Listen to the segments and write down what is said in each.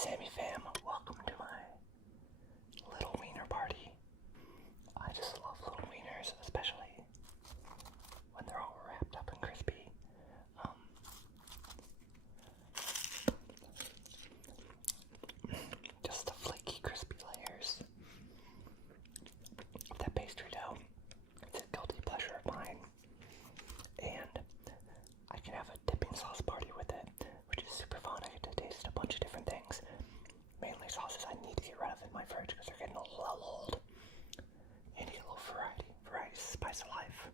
Sammy fam, welcome to my little wiener party. I just love little wieners, especially when they're all wrapped up and crispy. Just the flaky, crispy layers of that pastry dough. It's a guilty pleasure of mine. And I can have a dipping sauce party with it, which is super fun. I get to taste a bunch of different things. Mainly sauces I need to get rid of in my fridge because they're getting a little old. You need a little variety. Variety is the spice of life.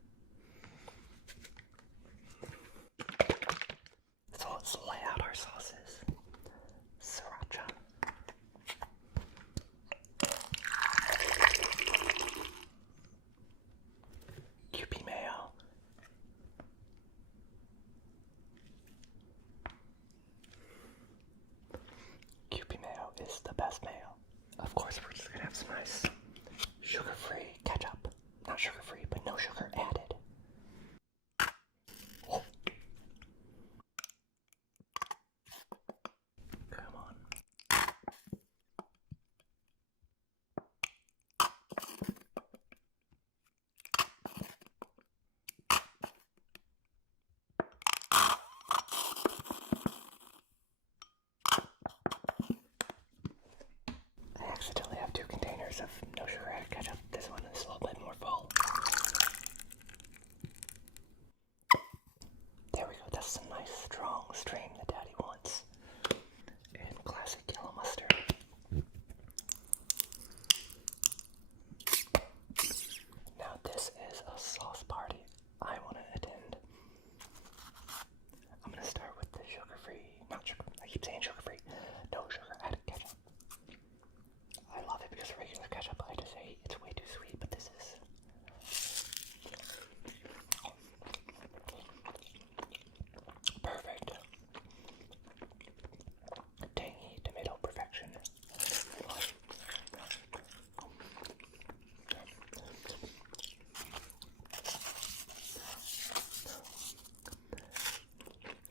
So let's lay out our sauces. Sriracha. Kewpie mayo. Kewpie mayo is the best mayo. Of course, we're just gonna have some nice sugar-free ketchup. Not sugar-free, but no sugar added. Oh. Come on. I accidentally have 2 containers of no sugar added ketchup. This one is a little bit more full. There we go. That's some nice strong strain that Daddy wants. And classic yellow mustard. Now this is a sauce party I want to attend. I'm going to start with the sugar-free, not sugar, I keep saying sugar-free, no sugar added ketchup. I love it because regular ketchup I just hate. It's way too sweet, but this is perfect. Tangy tomato perfection.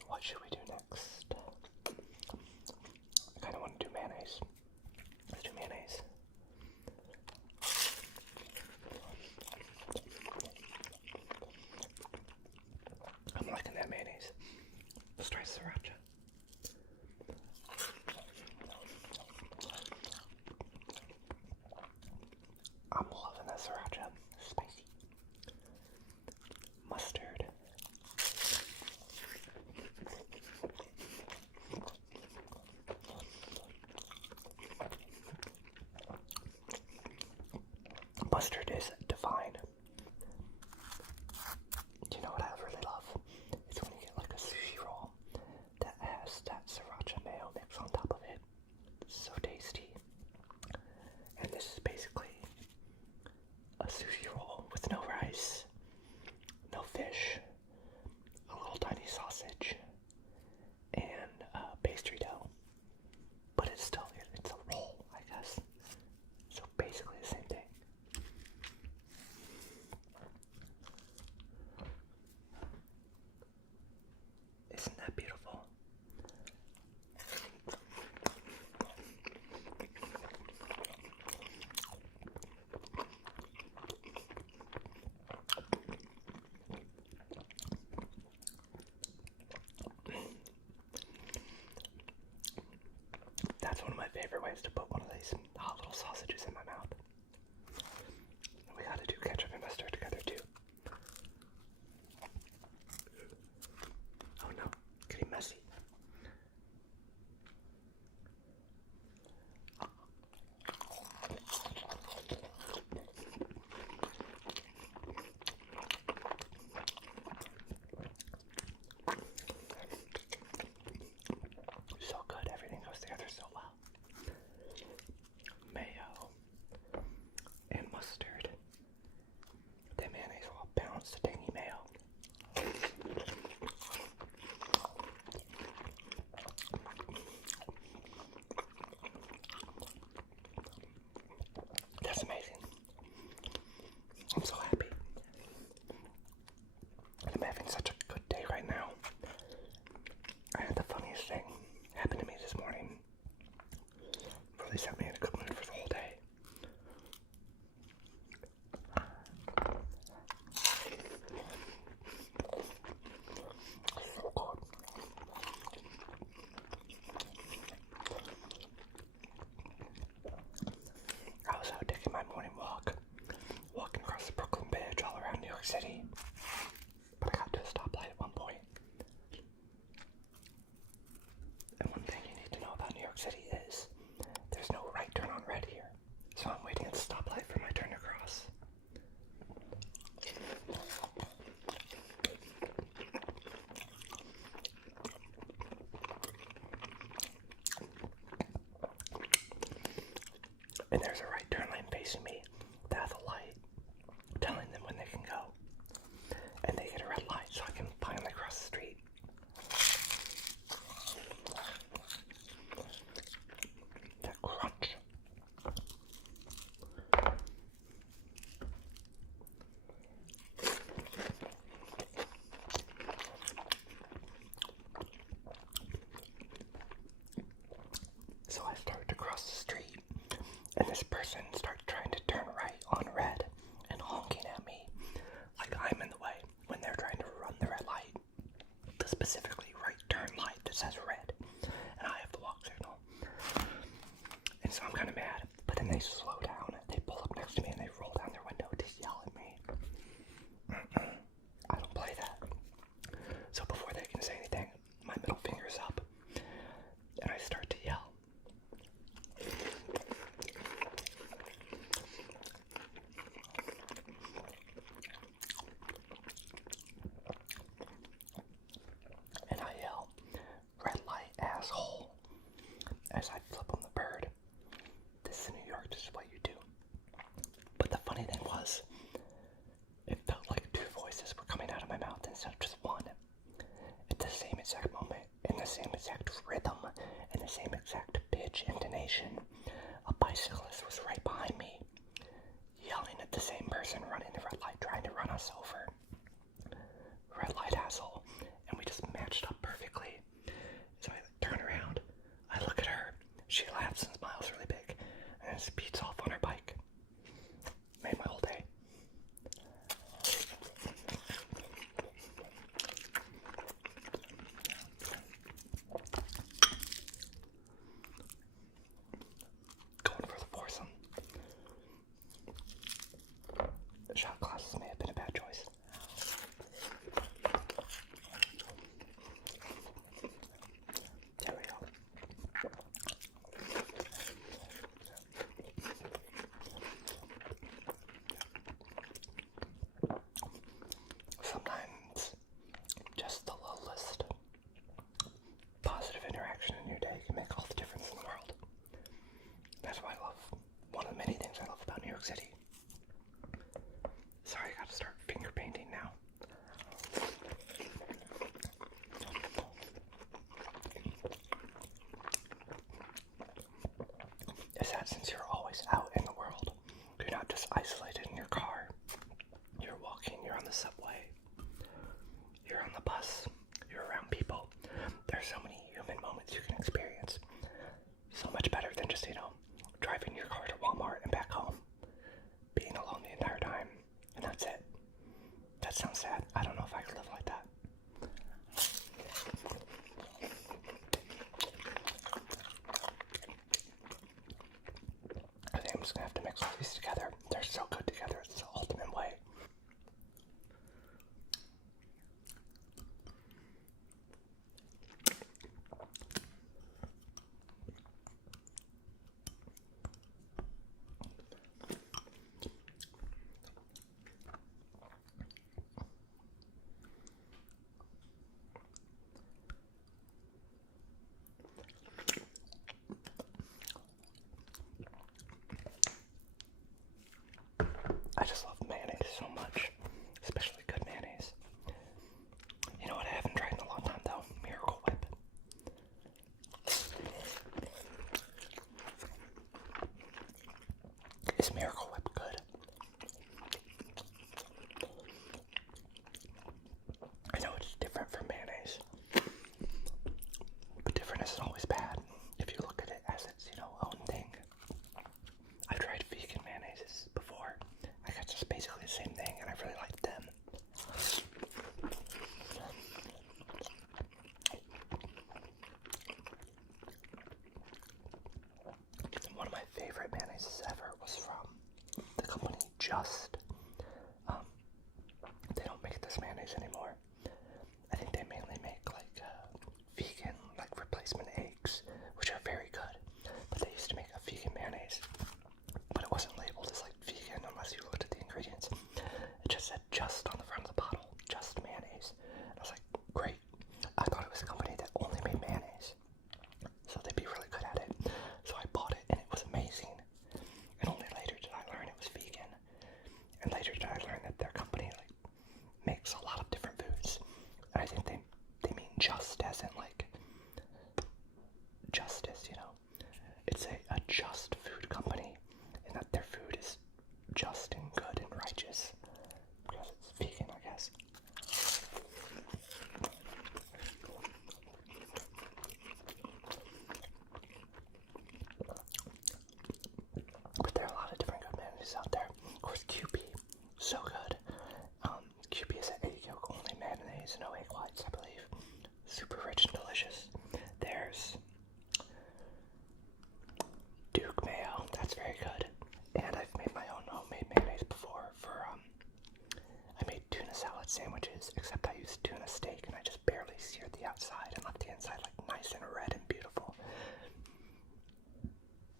What should we do next? I kind of want to do mayonnaise. Let's do mayonnaise. I'm liking that mayonnaise. Let's try sriracha. I'm loving that sriracha. Spicy. Mustard. Mustard is divine. Do you know what I really love? It's when you get like a sushi roll that has that sriracha mayo mix on top of it. It's so tasty. And this is basically a sushi roll with no rice, no fish, a little tiny sausage, and pastry dough. But it's still, it's a roll, I guess. So basically the same thing. Isn't that beautiful? That's one of my favorite ways to put one of these hot little sausages in my mouth. We gotta do ketchup and mustard together too. Oh no, getting messy. So good, everything goes together so well. Mayo and mustard. The mayonnaise will balance the tangy mayo. That's amazing. I'm so happy. I'm having such a good day right now. I had the funniest thing happen to me this morning. really set me in a good mood for the whole day. So good. I was out taking my morning walk, walking across the Brooklyn Bridge all around New York City, but I got to a stoplight at one point. And one thing you need to know about New York City is there's no right turn on red here, so I'm waiting at the stoplight for my turn to cross. And there's a right turn lane facing me that has a light telling them when they can go. And they get a red light so I can finally cross the street. That crunch. So I started to cross the street, and this person started trying to turn right on red and honking at me like I'm in the way when they're trying to run the red light, the specifically right turn light that says red, and I have the walk signal. And so I'm kind of mad, but then they slow down, they pull up next to me, and they roll down their window to yell at me. I don't play that. So before they can say anything, my middle finger's up, and I start to yell. And I yell, "Red light, asshole," as I flip on the bird. This is New York, this is what you do. But the funny thing was, it felt like two voices were coming out of my mouth instead of just one. At the same exact moment, in the same exact rhythm, in the same exact pitch, intonation, a bicyclist was right behind me, yelling at the same person running the red light, trying to run us over. Red light, asshole. And we just matched up perfectly. So I turn around, I look at her, she laughs and smiles really big, and then speeds off on her bike. Made my whole day. Going for the foursome. The shot glasses may have been a bad choice. There we go. Sometimes just the littlest positive interaction in your day can make all the difference in the world. That's why I love, one of the many things I love about New York City. Sorry, I gotta start finger painting now. Is that since you're always out in the world, you're not just isolated in your car. You're walking, you're on the subway, you're on the bus, you're around people. There's so many human moments you can experience. So much better than just, driving your car to Walmart and back home. Being alone the entire time, and that's it. That sounds sad. I don't know if I could live like that. I think I'm just gonna have to mix all these together. They're so good together. It's the ultimate way. I just love mayonnaise so much, especially good mayonnaise. You know what I haven't tried in a long time though? Miracle Whip. Is Miracle Whip good? I know it's different from mayonnaise, but different isn't always bad if you look at it as its, own thing. just, they don't make this mayonnaise anymore. I think they mainly make like vegan, like replacement eggs, which are very good. But they used to make a vegan mayonnaise, but it wasn't labeled as like vegan unless you looked at the ingredients. It just said just on the front of the bottle, just mayonnaise. And I was like, great. I thought it was a company that only made mayonnaise, so they'd be really good at it. So I bought it and it was amazing. And only later did I learn it was vegan. And later did I learn that their company like makes a lot of different foods. And I think they mean just as in like justice, you know. It's a just food company, and that their food is just and good and righteous because it's vegan, I guess. But there are a lot of different good mayonnaises out there. Of course, QP, so good. QP is an egg yolk only mayonnaise, no egg whites, I believe. Super rich and delicious. There's Duke mayo, that's very good. And I've made my own homemade mayonnaise before for, I made tuna salad sandwiches, except I used tuna steak and I just barely seared the outside and left the inside like nice and red and beautiful.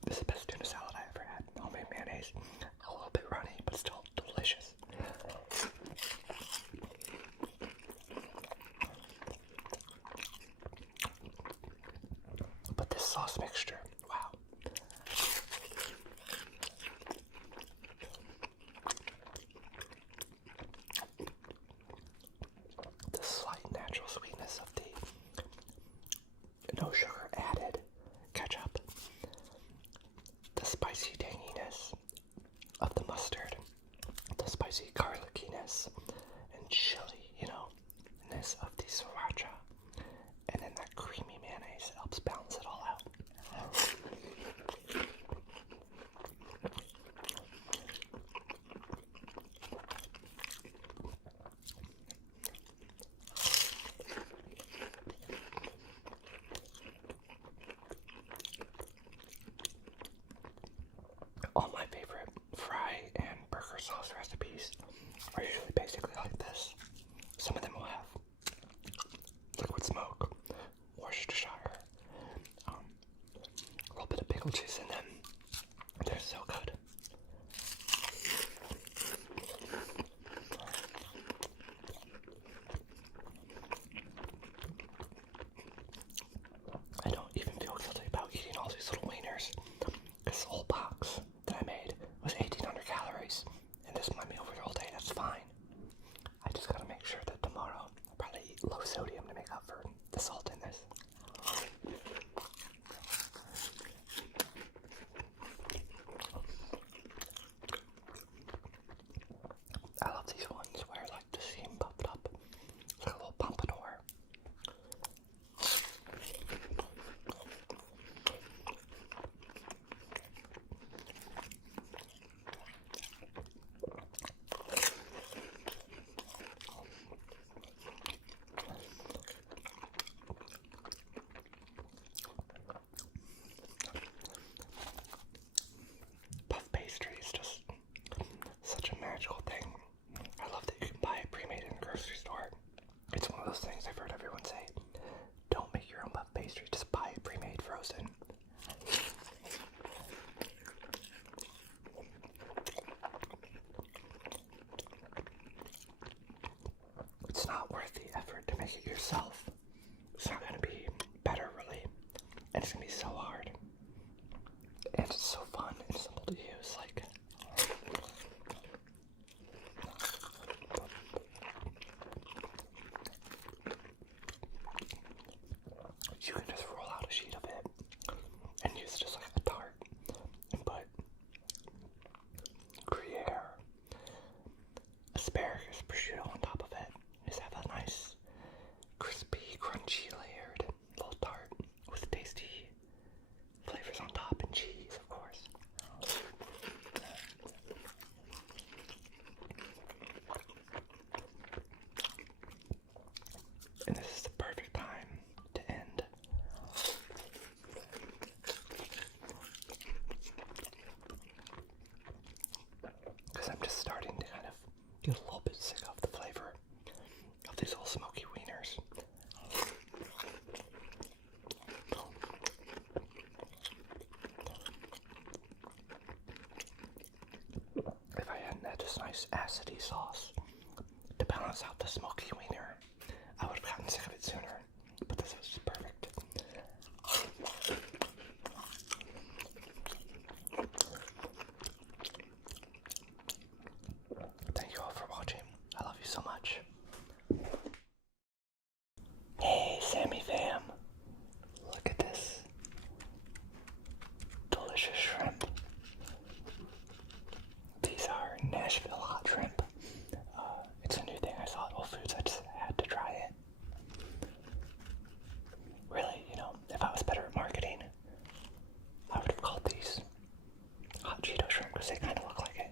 This is the best tuna salad I ever had. Homemade mayonnaise, a little bit runny, but still delicious. But this sauce mixture, wow. The slight natural sweetness of the no sugar added ketchup, the spicy tanginess of the mustard, the spicy garlickiness and chili, you know, ness of the sriracha, and then that creamy mayonnaise helps balance it all out. All my favorite fry and burger sauce recipes are usually basically like this. Some of them will have liquid smoke, Worcestershire, a little bit of pickle juice in them. They're so good. I don't even feel guilty about eating all these little wieners. This whole box that I made was 1,800 calories, and this is my meal for the whole day. That's fine. I just gotta make sure that tomorrow I'll probably eat low sodium to make up for the salt in this. this nice acidy sauce to balance out the smoky wiener. I would have gotten sick of it sooner, but this was perfect. Thank you all for watching. I love you so much. Hey, Sammy fam. Look at this. Delicious shrimp. These are Nashville hot shrimp. It's a new thing I saw at Whole Foods. I just had to try it. Really, you know, if I was better at marketing, I would have called these hot Cheeto shrimp because they kind of look like it.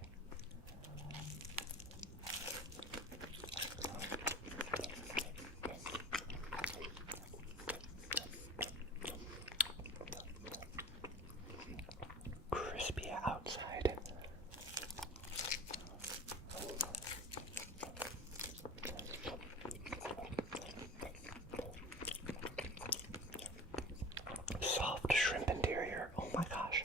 Crispy outside. Soft shrimp interior. Oh my gosh.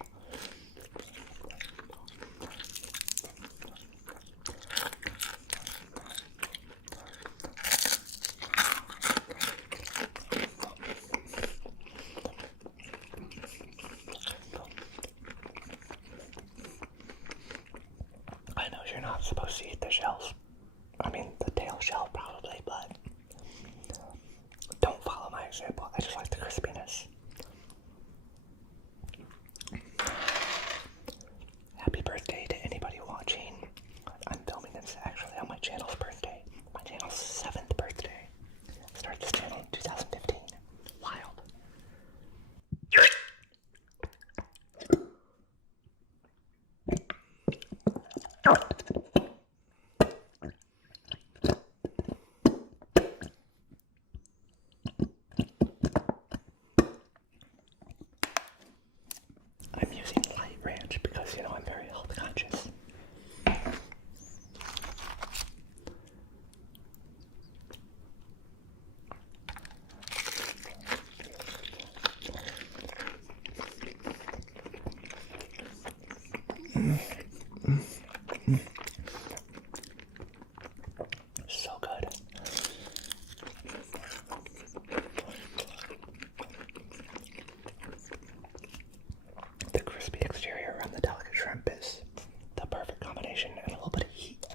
I know you're not supposed to eat the shells. I mean, the tail shell probably, but don't follow my example. I just like the crispiness. Happy birthday to anybody watching. I'm filming this actually on my channel's birthday. My channel's 7th birthday. I started this channel in 2015. Wild. I'm using light ranch because, you know, I'm very health conscious. So good. The crispy exterior and the delicate shrimp is the perfect combination, and a little bit of heat.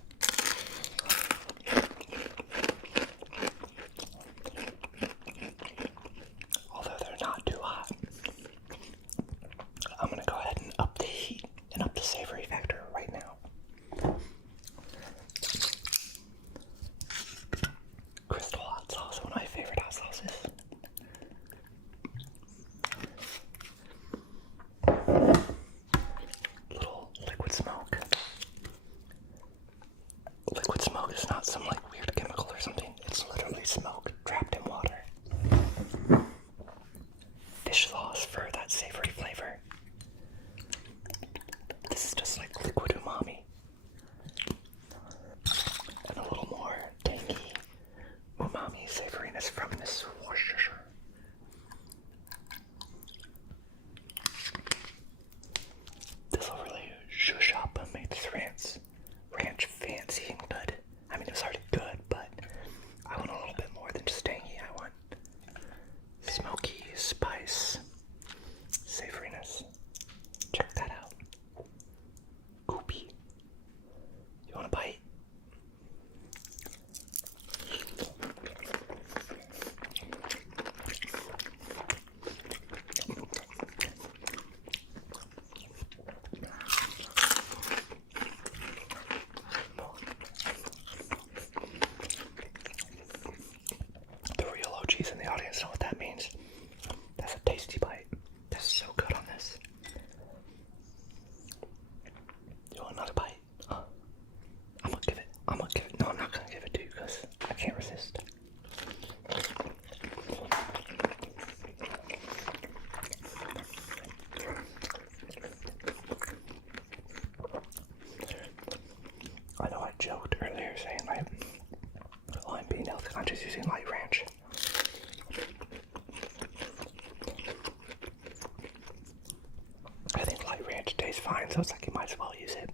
Although they're not too hot. I'm gonna go ahead and up the heat and up the savory factor right now. Crystal hot sauce, one of my favorite hot sauces. Little liquid smoke. Liquid smoke is not some like weird chemical or something. It's literally smoke trapped in water. Fish sauce for that savory flavor. This is just like liquid umami. And a little more tangy umami savoriness from this Worcestershire. This will really zhuzh up and make this ranch fancy and good. I mean, it was already good, but I want a little bit more than just tangy. I want smoky spice savoriness. Check that out. Goopy. You want a bite? The real OGs in the audience know what that means. That's a tasty bite. That's so good on this. You want another bite? Huh? I'm gonna give it. No, I'm not gonna give it to you because I can't resist. I know I joked earlier saying like, oh, I'm being health conscious using light ranch. I think light ranch tastes fine, so it's like you might as well use it.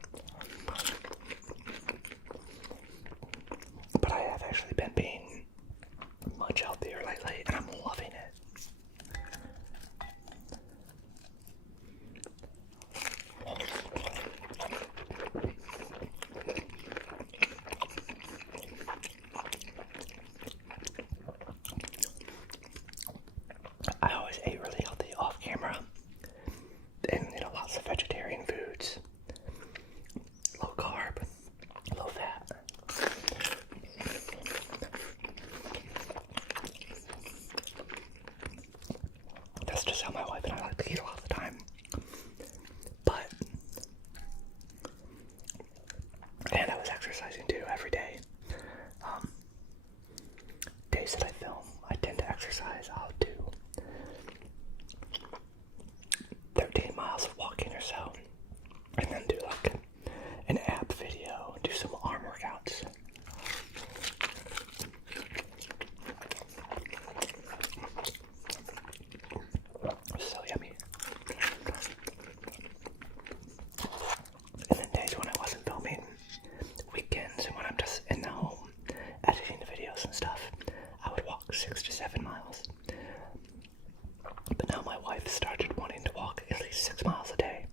miles a day.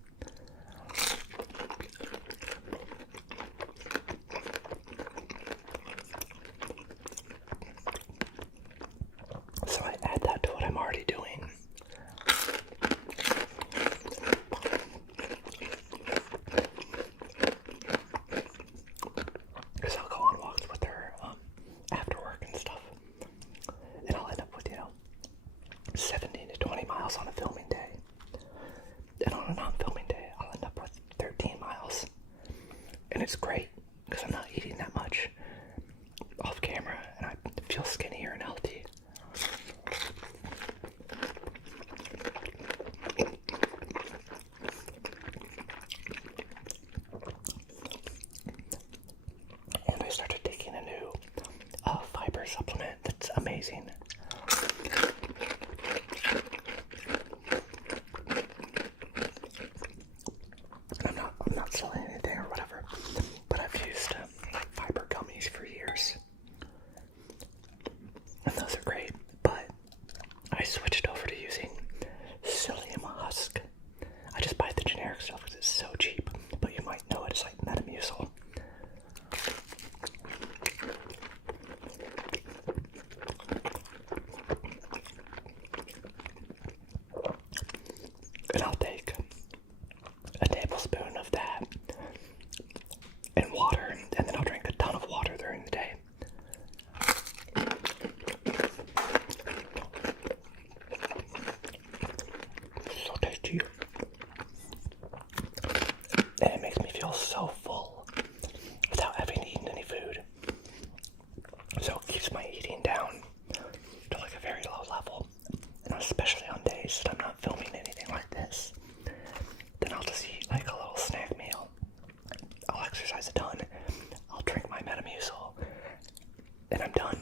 So I add that to what I'm already doing. Because I'll go on walks with her after work and stuff. And I'll end up with, 17 to 20 miles on a filming day. And on a non-filming day, I'll end up with 13 miles. And it's great because I'm not eating that much off camera and I feel skinnier and healthy. And I started taking a new fiber supplement that's amazing. I'm not selling anything or whatever, but I've used like fiber gummies for years. And those are great, but I switched over to using psyllium husk. I just buy the generic stuff because it's so cheap, but you might know it as like Metamucil. And I'll take a tablespoon of that and water, and then I'll drink a ton of water during the day. So tasty. And it makes me feel so full without having eaten any food. So it keeps my eating down to like a very low level. And especially on days that I'm not filming anything like this, then I'll just eat like a little snack meal. I'll exercise a ton. I'll drink my Metamucil. And I'm done.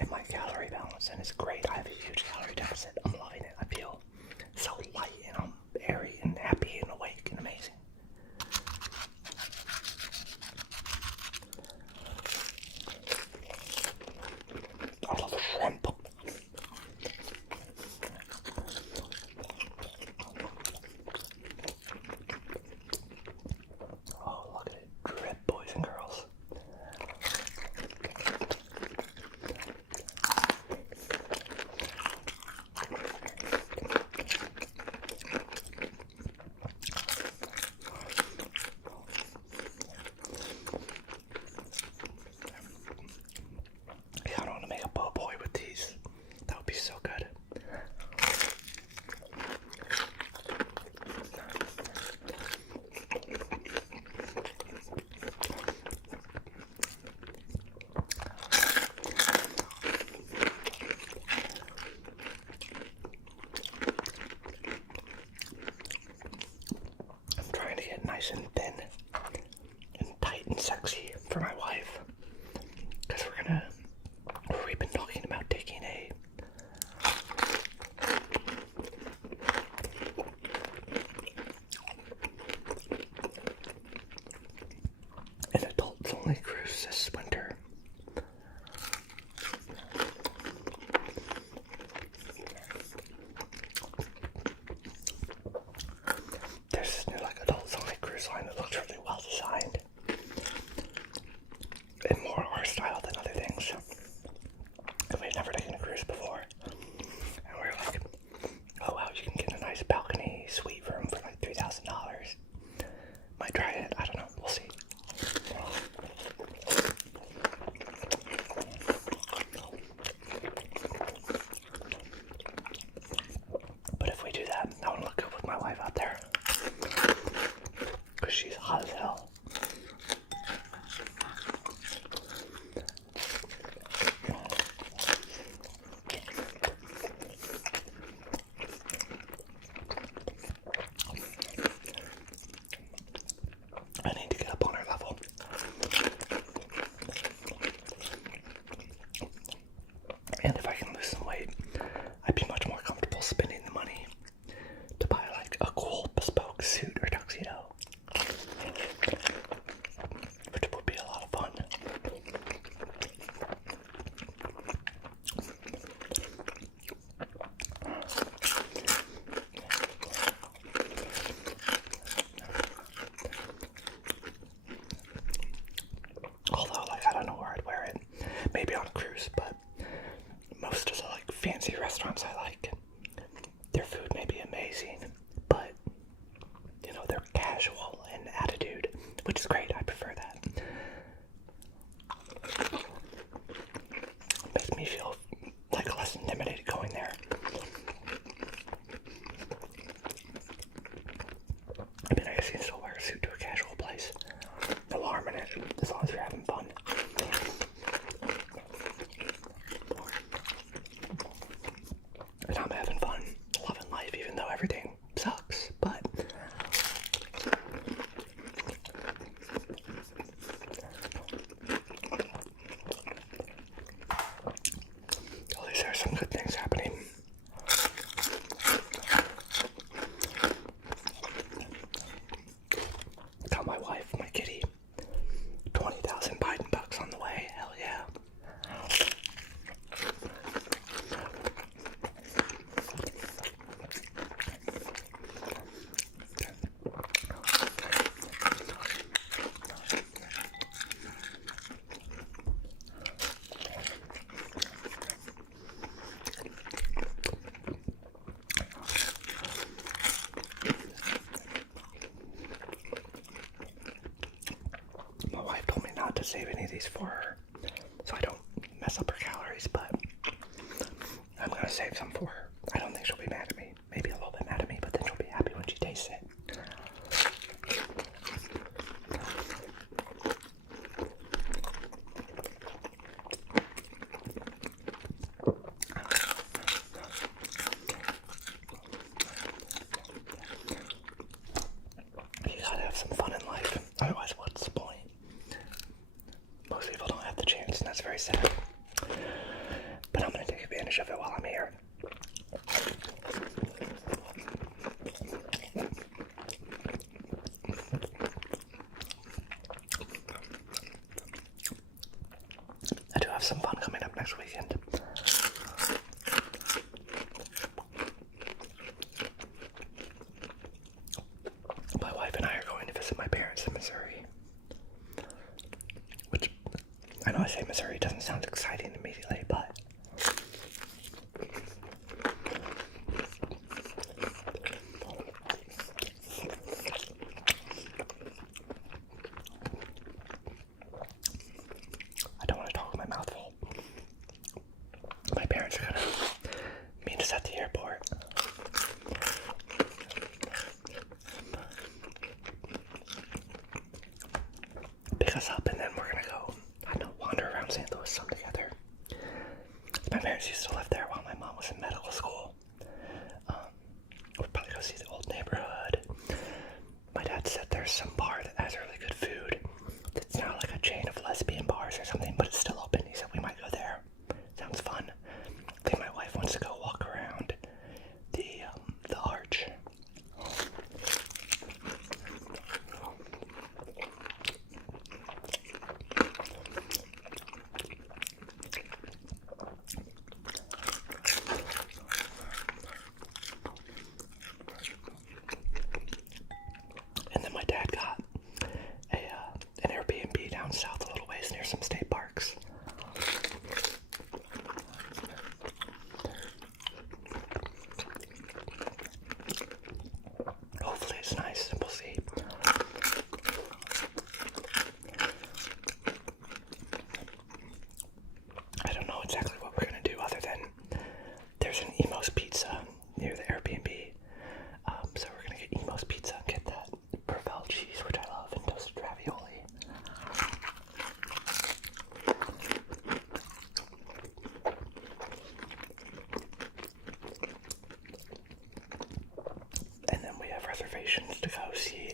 And my calorie balance, and it's great. I have a huge calorie deficit. I'm loving it. I feel so light and I'm airy and happy and awake and amazing. I love shrimp. Oh, look at it drip, boys and girls. Yeah, I don't want to make a po' boy with these. That would be so good. I'm trying to get nice and thin and tight and sexy for my wife. Because we've been talking about taking an adults only cruise this winter. There's this new like adults only cruise line that guess you can still wear a suit to a casual place. No harm in it, as long as you're having fun. And I'm having fun, loving life, even though everything sucks, but at least there's some good things happening. Got my wife, my kitty, 20,000 Biden bucks on the way. Hell yeah. My wife told me not to save any of these for her, so I don't mess up her calories, but I'm gonna save some for her. I don't think she'll be mad at me. Maybe a little bit mad at me, but then she'll be happy when she tastes it. You gotta have some fun in life, otherwise what's the point? Most people don't have the chance, and that's very sad. But I'm gonna take advantage of it while I'm here. I do have some fun coming up next weekend. My wife and I are going to visit my parents in Missouri. Which, I know I say Missouri doesn't sound exciting immediately, but I don't want to talk with my mouth full. My parents are gonna meet us at the airport. Pick us up, and then we're gonna go, I don't know, wander around St. Louis some together. My parents used to live there while my mom was in medical school. We'll probably go see the old neighborhood. My dad said there's some bar that has really good food. It's not like a chain of lesbian bars or something, but it's still open. He said we might go there. Sounds fun. I think my wife wants to go walk around the arch. And then my dad got an Airbnb down south a little ways near some state parks. Hopefully it's nice. We'll see. I don't know exactly what we're gonna do other than there's an Emo's Pizza near the Airbnb. So we're gonna get Emo's Pizza and get that Provel cheese, which I love, and toasted ravioli. And then we have reservations to go see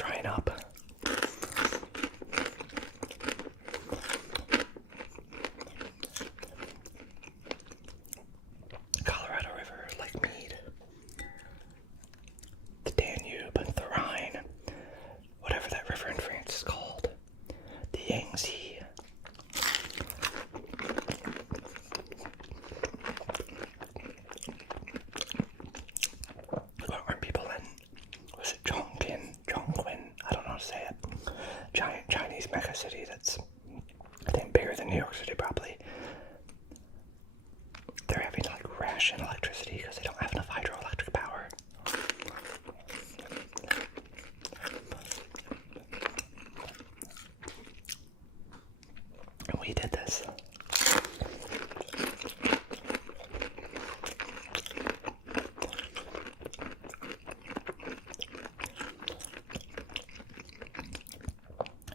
drying up. Colorado River, Lake Mead, the Danube, the Rhine, whatever that river in France is called, the Yangtze. Aren't people in, was it Chongqing, I don't know how to say it, giant Chinese mega city that's, I think, bigger than New York City probably. They're having to like ration electricity because they don't have enough hydroelectric power. And we did this.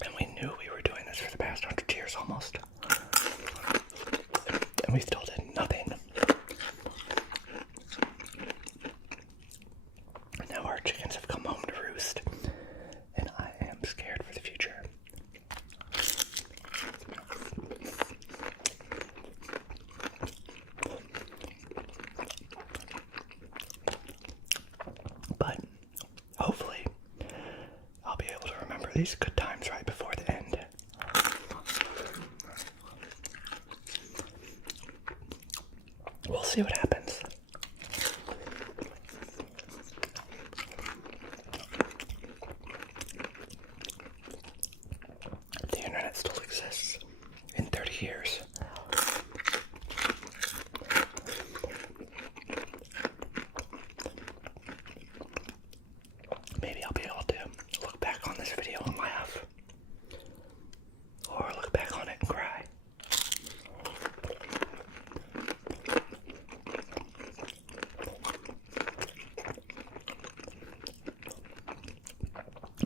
And we knew we were doing this for the past 100 years almost. And we still did nothing. And now our chickens have come home to roost. And I am scared for the future. But hopefully I'll be able to remember these good times right before the end. We'll see what happens. The internet still exists in 30 years. Maybe I'll be able to look back on this video and laugh. Or look back on it and cry.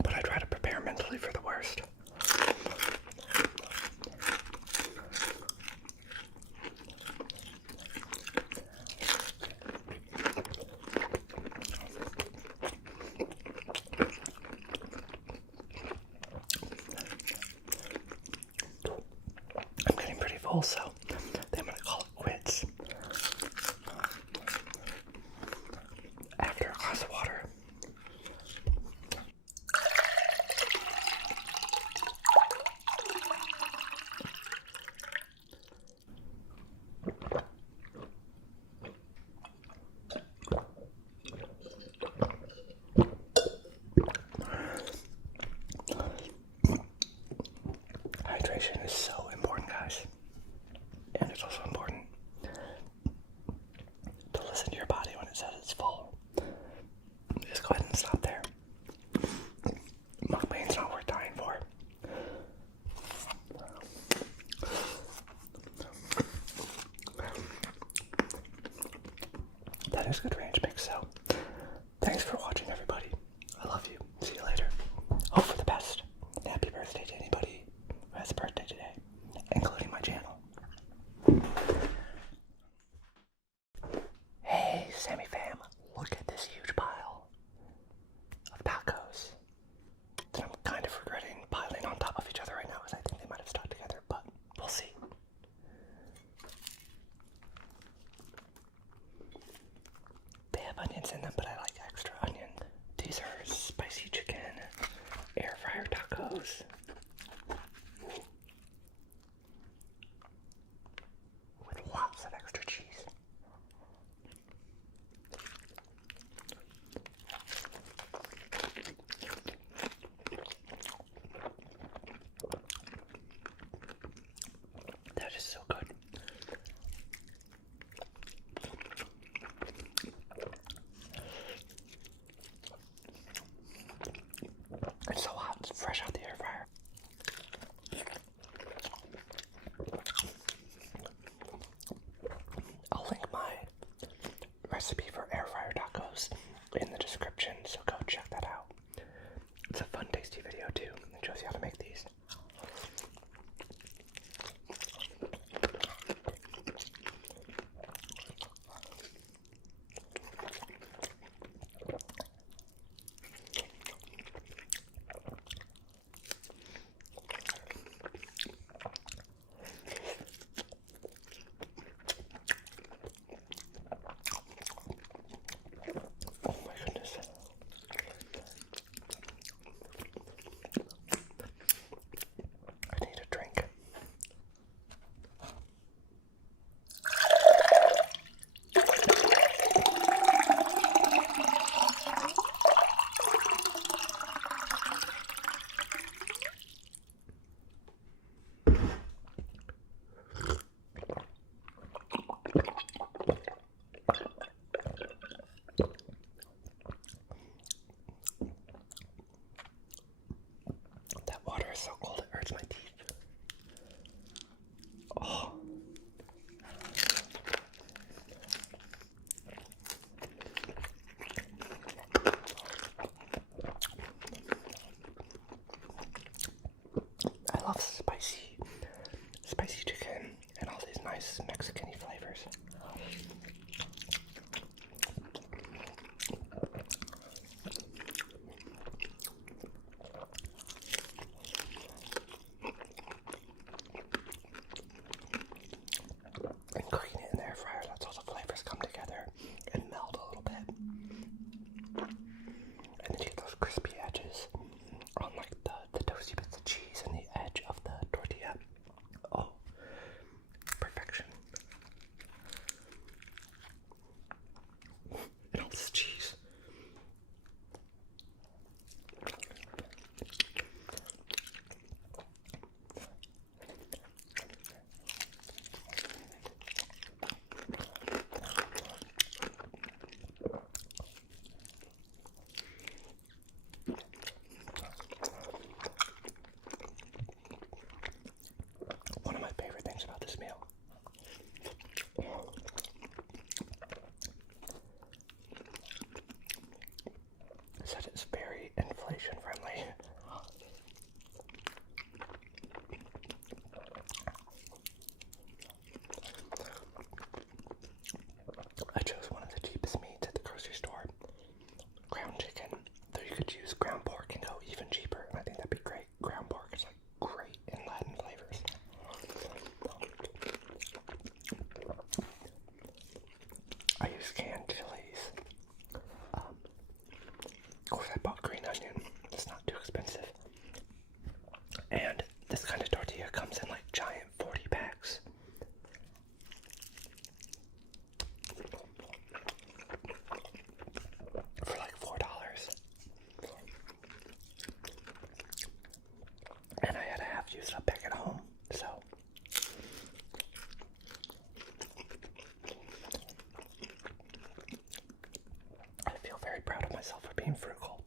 But I try to prepare mentally for the worst. I'm getting pretty full, so I think I'm gonna call it quits. After a glass of water. Hydration is so important, guys. And it's also important to listen to your body when it says it's full. Just go ahead and stop there. Mukbang's not worth dying for. That is good range mix, so thanks for watching, everybody. I love you. See you later. Hope for the best. And happy birthday to anybody who has a birthday today, including my channel. Hey, Sammy fam, look at this huge pile of tacos that I'm kind of regretting piling on top of each other right now because I think they might have stuck together, but we'll see. They is so cold it hurts my teeth. Oh. I love spicy chicken and all these nice Mexican-y flavors. And cooking it in the air fryer lets all the flavors come together and melt a little bit. And then you get those crispy edges on like the toasty bits of cheese and the edge of the tortilla. Oh, perfection. And all this cheese. One of my favorite things about this meal is that it's very inflation friendly. I chose one of the cheapest meats at the grocery store, ground chicken, though you could use ground pork and go even cheaper, and I think that'd be great. Ground pork is like great in Latin flavors. I use canned chilies. Of course, I bought green onion. It's not too expensive. And this kind of tortilla comes in like giant 40 packs. For like $4. And I had a half used up back at home, so I feel very proud of myself for being frugal.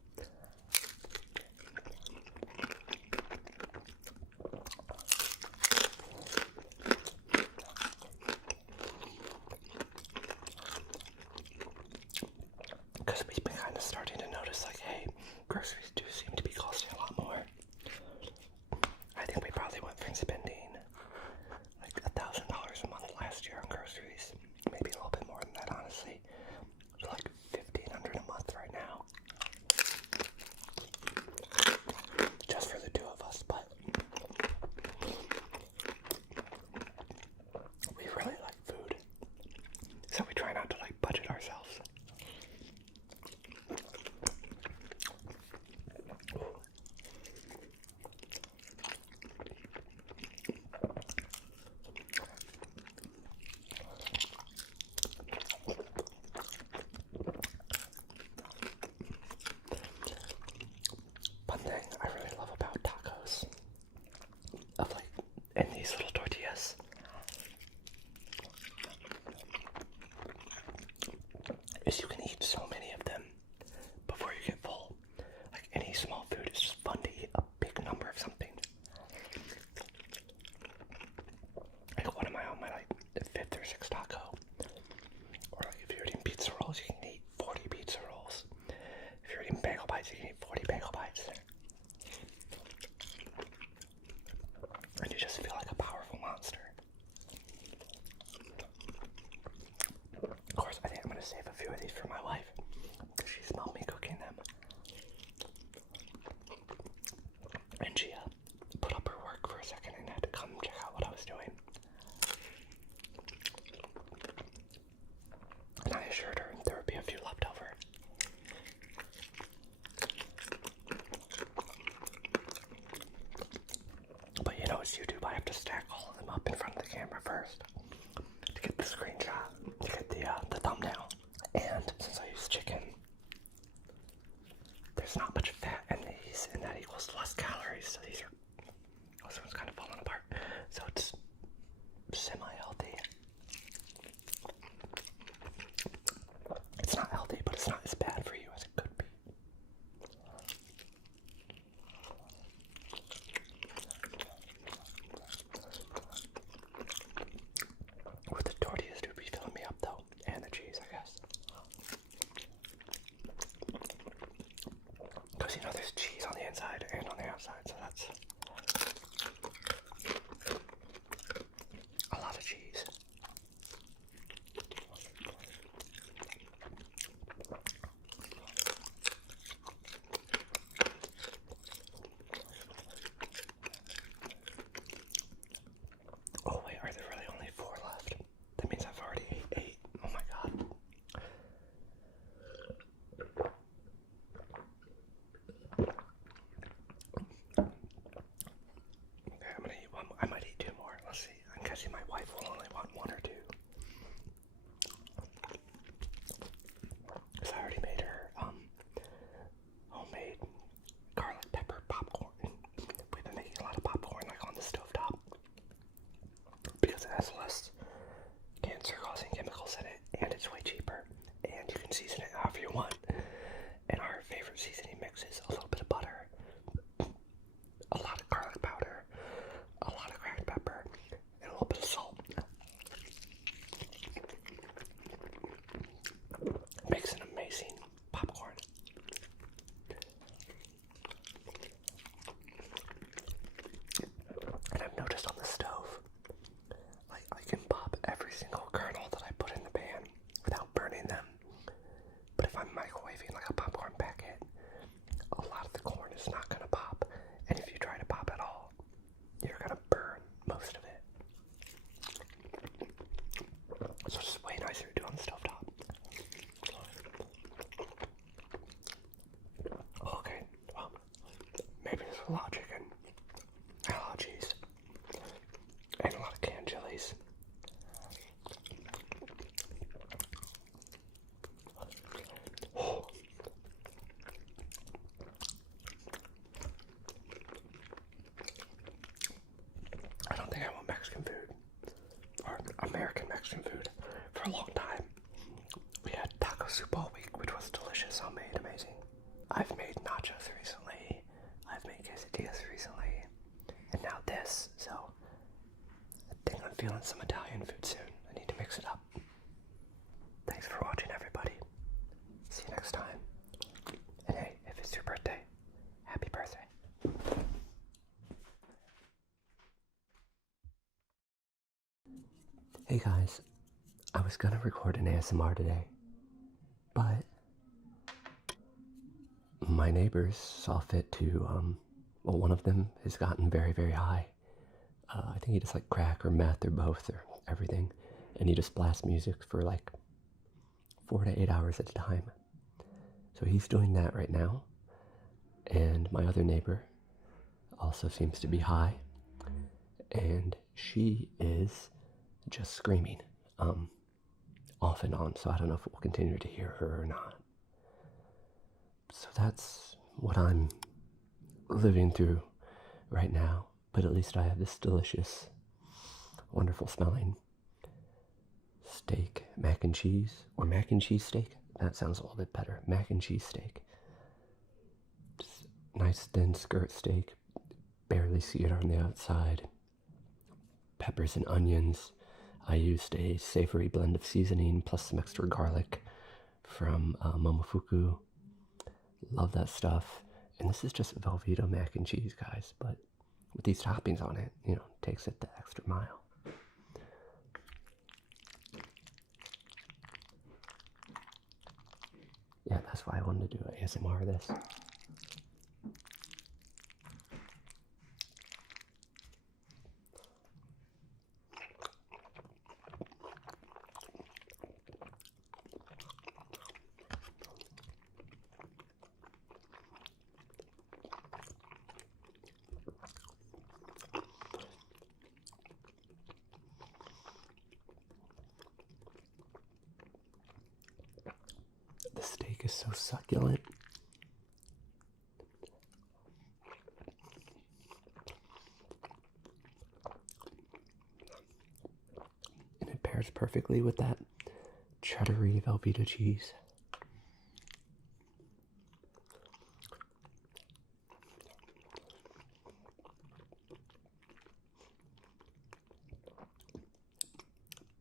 Because we've been kind of starting to notice, like, hey, groceries do seem to be costing a lot more. I think we probably went from spending like $1,000 a month last year on groceries, maybe a little bit more than that, honestly, to like $1,500 a month right now, just for the two of us. But we really like food, so we try not to like budget ourselves. One thing I really love about tacos, of like in these little tortillas, is you can eat so many of them before you get full. Like any small food, it's just fun to eat a big number of something. Like what am I on my like fifth or sixth taco? Or like if you're eating pizza rolls, you can eat 40 pizza rolls. If you're eating bagel bites, you can eat 40 bagel bites. And you just feel like a powerful monster. Of course, I think I'm going to save a few of these for my wife, because she smelled me cooking them. And she put up her work for a second and had to come check out what I was doing. And I assured her there would be a few left over. But you know, it's YouTube, I have to stack all of them up in front of the camera first to get the screenshot, to get the thumbnail. And since I use chicken, there's not much fat in these, and that equals less calories. So these are, oh, this one's kind of falling apart. So it's semi-healthy. It's not healthy, but it's not as bad for you as it could be. inside and on the outside, so that's a lot of cheese. Oh wait, are there really only 4 left? That means I've already ate 8. Oh my god. Okay, I'm gonna eat one more. I might eat 2 more. Let's see. I'm guessing my wife will only want 1 or 2. Because I already made her homemade garlic pepper popcorn. We've been making a lot of popcorn like on the stovetop because it has less cancer-causing chemicals in it, and it's way cheaper, and you can season it however you want. And our favorite seasoning mix is a little bit of butter, a lot of garlic powder, a lot of cracked pepper, and a little bit of salt. It makes an amazing popcorn. And I've noticed on the stove, like I can pop every single kernel that I put in the pan without burning them. But if I'm microwaving like a popcorn packet, a lot of the corn is not going to pop. And if you try to pop at all, you're going to burn most of it. So it's just way nicer to do on the stovetop. Okay, well, maybe there's a lot of chicken, and a lot of cheese, and a lot of canned chilies. I don't think I want Mexican food, or American Mexican food, for a long time. We had taco soup all week, which was delicious, homemade, amazing. I've made nachos recently, I've made quesadillas recently, and now this, so I think I'm feeling some Italian food soon. I need to mix it up. Thanks for watching, everybody. See you next time. And hey, if it's your birthday, happy birthday. Hey guys, I was gonna record an ASMR today, but my neighbors saw fit to, well, one of them has gotten very, very high. I think he does like crack or meth or both or everything, and he just blasts music for like 4 to 8 hours at a time. So he's doing that right now, and my other neighbor also seems to be high, and she is just screaming off and on, so I don't know if we'll continue to hear her or not. So that's what I'm living through right now, but at least I have this delicious, wonderful smelling steak, mac and cheese, or mac and cheese steak. That sounds a little bit better. Mac and cheese steak. Just nice thin skirt steak, barely see it on the outside. Peppers and onions. I used a savory blend of seasoning plus some extra garlic from Momofuku. Love that stuff. And this is just Velveeta mac and cheese, guys, but with these toppings on it, you know, takes it the extra mile. Yeah, that's why I wanted to do an ASMR of this. The steak is so succulent. And it pairs perfectly with that cheddar-y Velveeta cheese.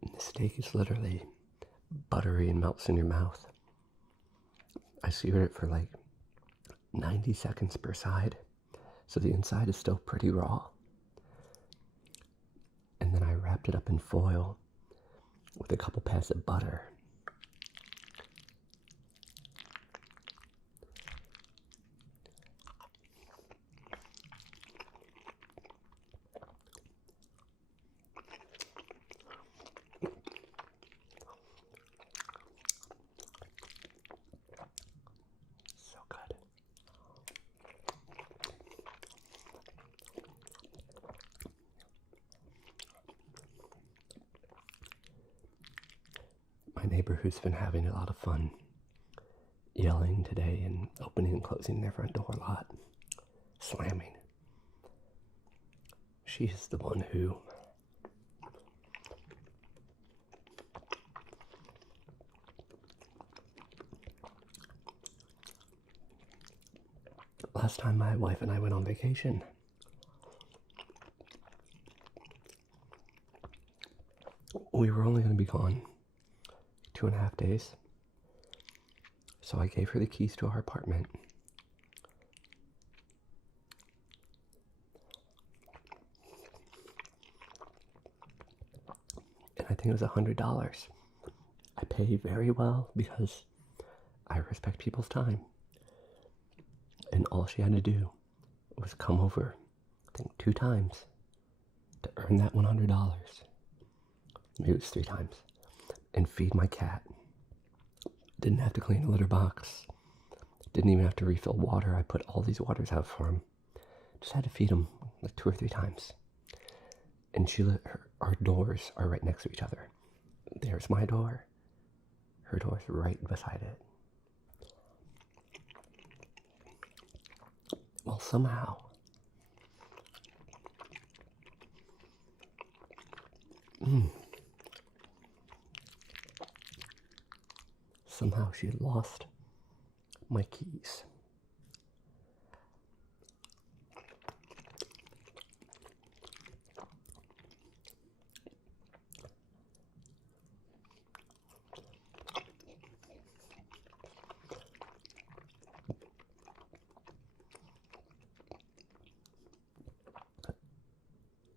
And the steak is literally buttery and melts in your mouth. I seared it for like 90 seconds per side, so the inside is still pretty raw. And then I wrapped it up in foil with a couple pats of butter. So good. My neighbor, who's been having a lot of fun yelling today and opening and closing their front door a lot, slamming. She's the one who last time my wife and I went on vacation, we were only going to be gone 2.5 days. So I gave her the keys to our apartment. And I think it was $100. I pay very well because I respect people's time. And all she had to do was come over, I think 2 times, to earn that $100. Maybe it was 3 times. And feed my cat. Didn't have to clean a litter box. Didn't even have to refill water. I put all these waters out for him. Just had to feed him like 2 or 3 times. And our doors are right next to each other. There's my door. Her door's right beside it. Well, somehow, somehow she lost my keys.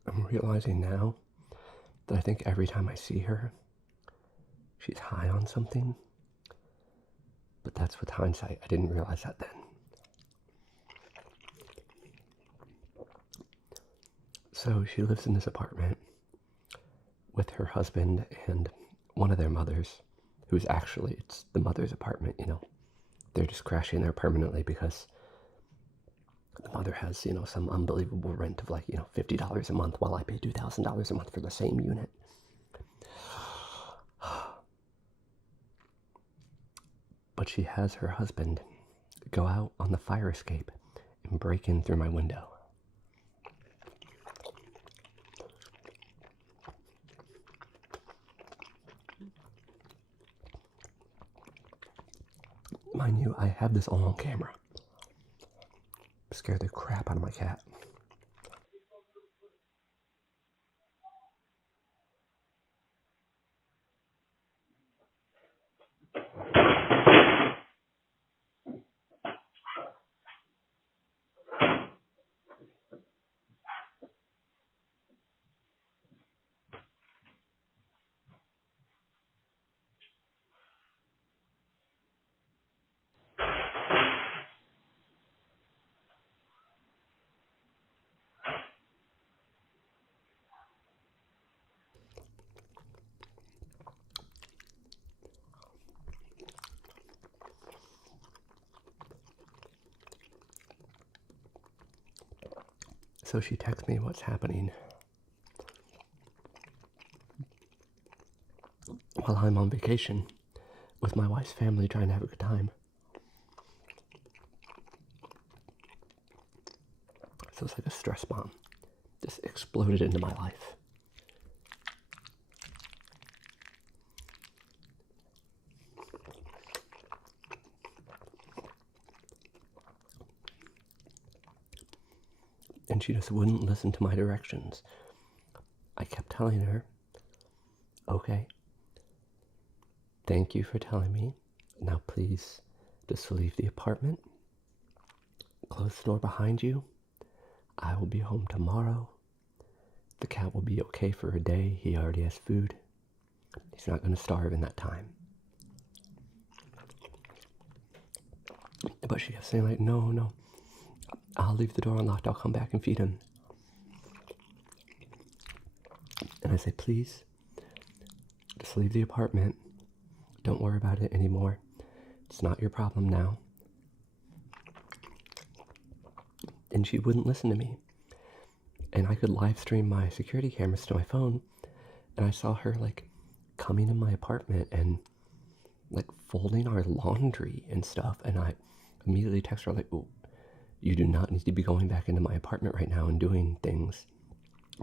I'm realizing now that I think every time I see her, she's high on something. But that's with hindsight. I didn't realize that then. So she lives in this apartment with her husband and one of their mothers, who's actually, it's the mother's apartment, you know. They're just crashing there permanently because the mother has, you know, some unbelievable rent of like, you know, $50 a month while I pay $2,000 a month for the same unit. But she has her husband go out on the fire escape and break in through my window. Mind you, I have this all on camera. Scared the crap out of my cat. So she texts me what's happening while I'm on vacation with my wife's family trying to have a good time. So it's like a stress bomb just exploded into my life. And she just wouldn't listen to my directions. I kept telling her, okay, thank you for telling me. Now please just leave the apartment close the door behind you. I will be home tomorrow. The cat will be okay for a day. He already has food. He's not going to starve in that time. But she kept saying, like, no, no, I'll leave the door unlocked. I'll come back and feed him. And I said, please, just leave the apartment. Don't worry about it anymore. It's not your problem now. And she wouldn't listen to me. And I could live stream my security cameras to my phone. And I saw her, like, coming in my apartment and, like, folding our laundry and stuff. And I immediately texted her, like, oh, you do not need to be going back into my apartment right now and doing things.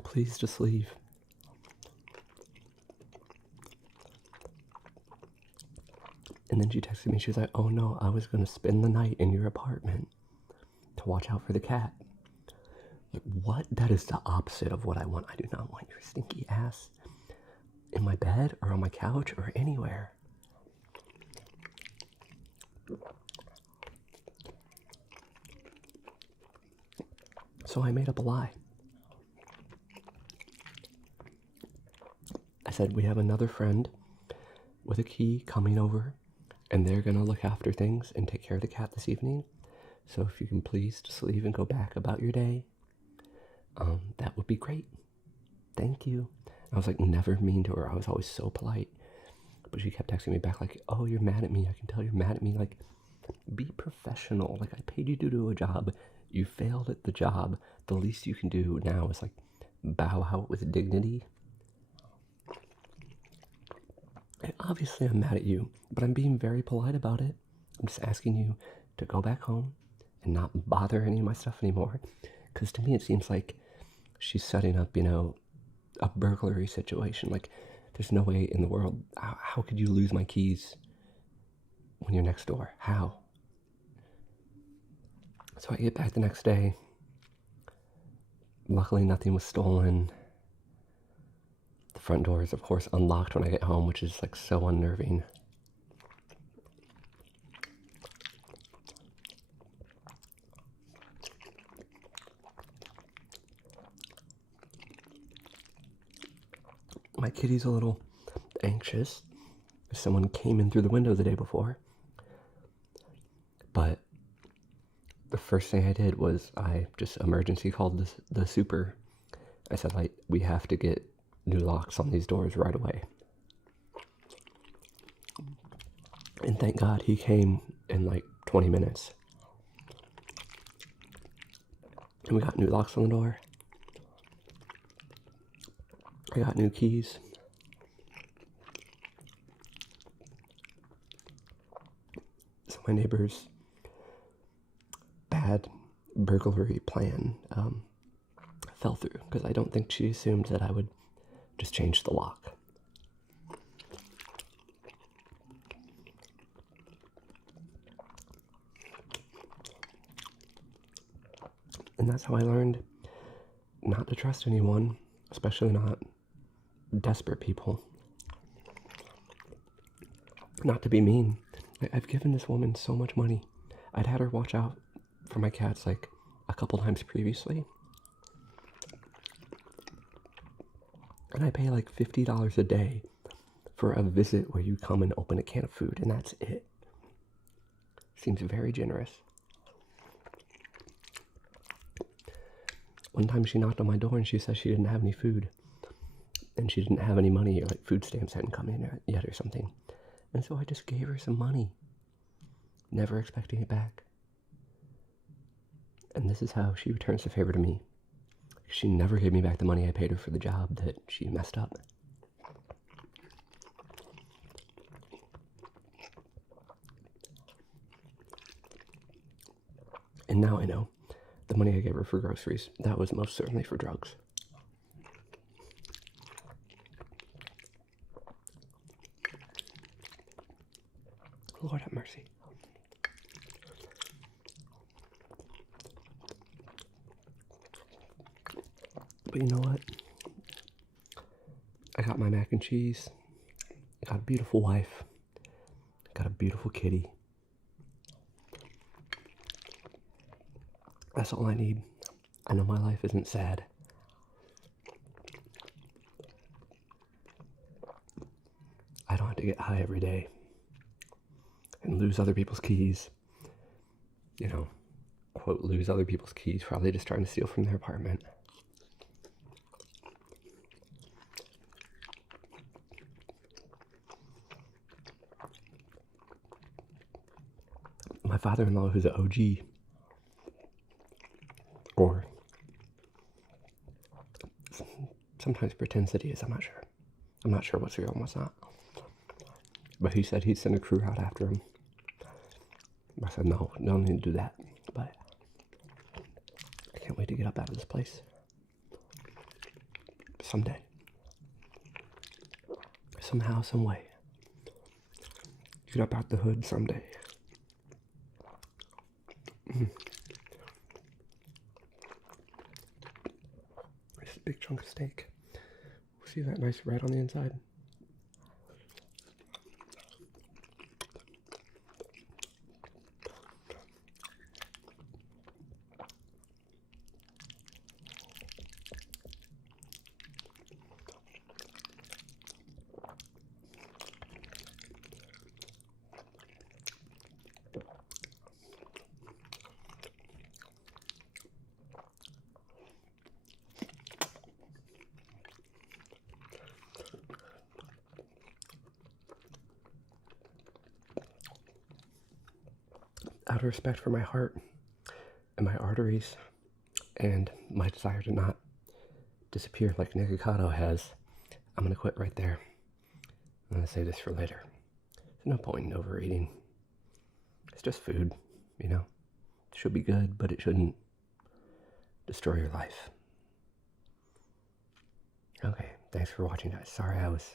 Please just leave. And then she texted me, she was like, oh no, I was going to spend the night in your apartment to watch out for the cat. Like, what? That is the opposite of what I want. I do not want your stinky ass in my bed or on my couch or anywhere. So I made up a lie. I said, we have another friend with a key coming over, and they're going to look after things and take care of the cat this evening. So if you can please just leave and go back about your day, that would be great. Thank you. I was like never mean to her. I was always so polite. But she kept texting me back like, oh, you're mad at me. I can tell you're mad at me. Like, be professional. Like, I paid you to do a job. You failed at the job. The least you can do now is like bow out with dignity. And obviously I'm mad at you, but I'm being very polite about it. I'm just asking you to go back home and not bother any of my stuff anymore. Because to me it seems like she's setting up, you know, a burglary situation. Like, there's no way in the world. How could you lose my keys when you're next door? How? So I get back the next day. Luckily nothing was stolen. The front door is, of course, unlocked when I get home, which is, like, so unnerving. My kitty's a little anxious. Someone came in through the window the day before. But the first thing I did was I just emergency called the super. I said, like, we have to get new locks on these doors right away. And thank God he came in like 20 minutes. And we got new locks on the door. I got new keys. So my neighbor's bad burglary plan fell through, because I don't think she assumed that I would just change the lock. And that's how I learned not to trust anyone, especially not desperate people. Not to be mean. I've given this woman so much money. I'd had her watch out for my cats like a couple times previously. And I pay like $50 a day for a visit where you come and open a can of food, and that's it. Seems very generous. One time she knocked on my door and she said she didn't have any food. And she didn't have any money, or like food stamps hadn't come in yet or something. And so I just gave her some money, never expecting it back. And this is how she returns the favor to me. She never gave me back the money I paid her for the job that she messed up. And now I know the money I gave her for groceries, that was most certainly for drugs. Lord have mercy. But you know what? I got my mac and cheese. I got a beautiful wife. I got a beautiful kitty. That's all I need. I know my life isn't sad. I don't have to get high every day and lose other people's keys. You know, quote, lose other people's keys, probably just trying to steal from their apartment. My father-in-law, who's an OG, or sometimes pretends that he is, I'm not sure. I'm not sure what's real and what's not. But he said he'd send a crew out after him. I said, no, don't need to do that. But I can't wait to get up out of this place. Someday. Somehow, some way. Get up out the hood someday. This big chunk of steak. See that nice red on the inside? Out of respect for my heart and my arteries and my desire to not disappear like nikocado has, I'm going to quit right there. I'm going to save this for later. There's no point in overeating. It's just food, you know. It should be good, but it shouldn't destroy your life. Okay, thanks for watching, guys. Sorry I was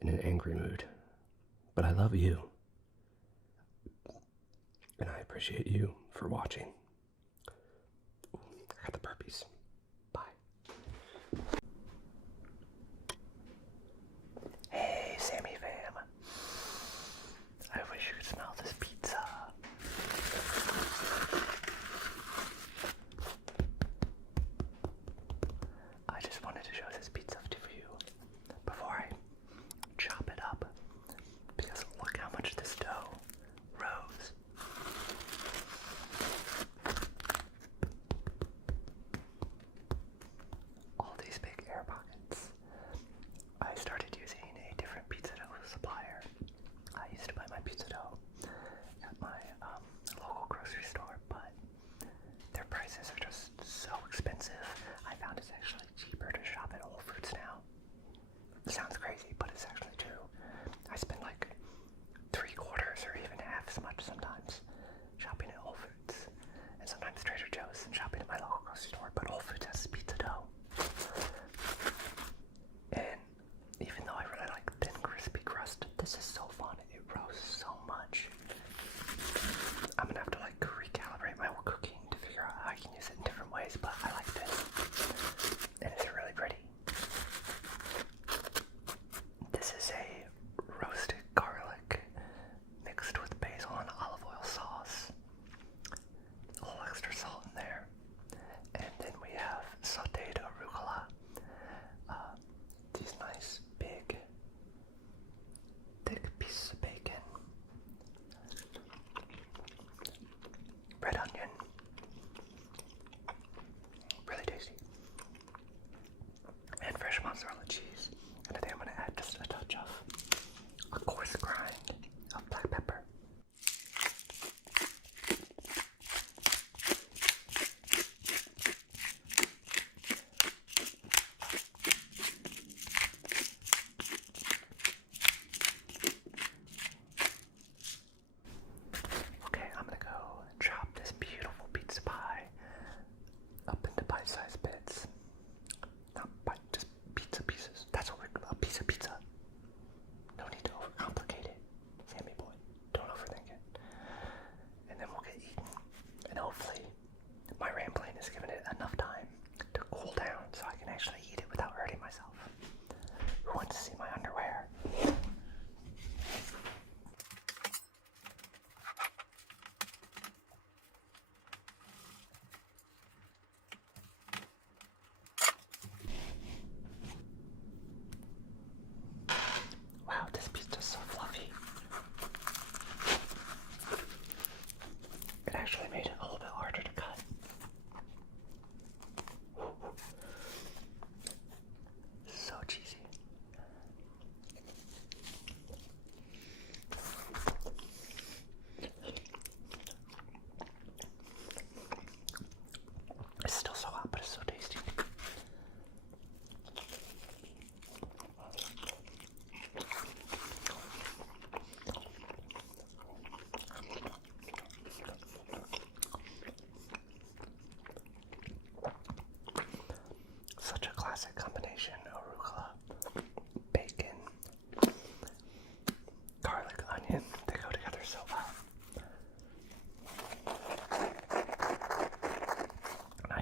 in an angry mood, but I love you. And I appreciate you for watching. Ooh, I got the burpees. Bye. Hey, Sammy fam. I wish you could smell this pizza. I just wanted to show this pizza to you before I chop it up, because look how much this dough rose.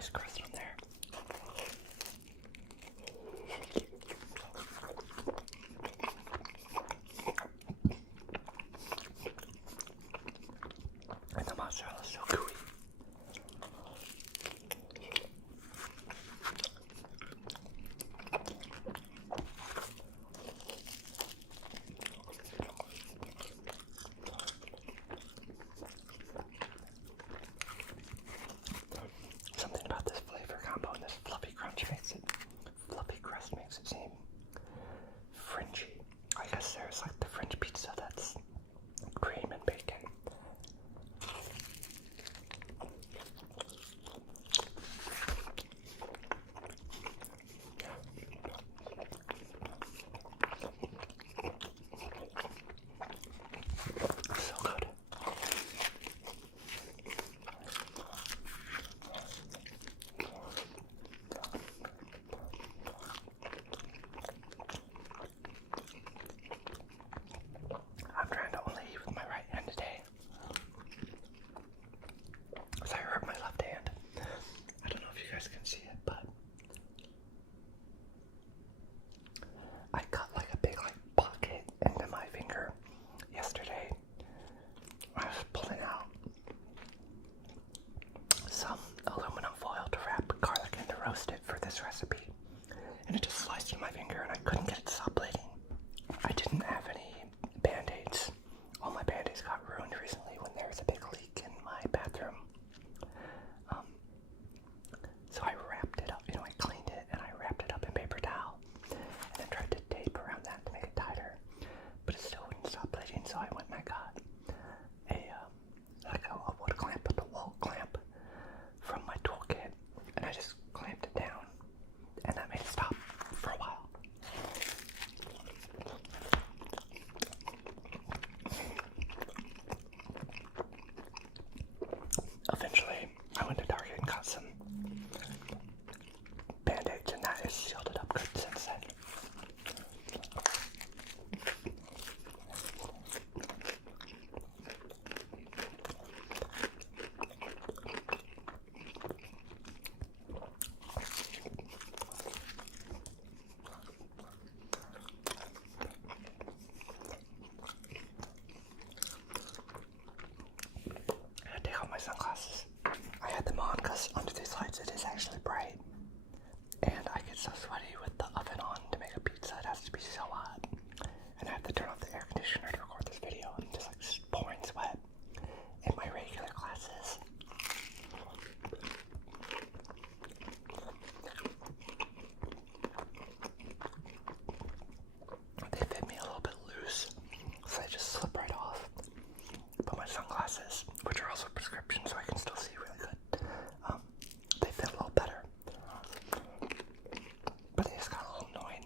nice crust on there. And the mozzarella is so gooey. Something about this flavor combo and this fluffy crust makes it seem fringy. I guess there's like the French pizza that's cream and bacon. So good. I'm trying to only eat with my right hand today, because I hurt my left hand. I don't know if you guys can see it, but I cut like a big pocket into my finger yesterday. I was pulling out some aluminum foil to wrap garlic and to roast it for this recipe, and it just sliced through my finger and I couldn't get it to stop bleeding. I didn't have any band-aids. All my band-aids got ruined recently when there was a big leak in my bathroom. So I wrapped it up, I cleaned it and I wrapped it up in paper towel and then tried to tape around that to make it tighter, but it still wouldn't stop bleeding. So I went and I got a wood clamp, a wall clamp from my toolkit, and I just clamped it down, and that made it stop for a while. Eventually, I went to Target and got some band-aids, and that has sealed it up good since then. I had to take off my sunglasses. I had them on because under these lights it is actually bright. And I get so sweaty with the oven on to make a pizza. It has to be so hot. And I have to turn off the air conditioner to record this video. I'm just pouring sweat in my regular glasses. They fit me a little bit loose, so they just slip right off. But my sunglasses, which are also prescription, so I can still see really good, they fit a little better. But they just got a little annoying.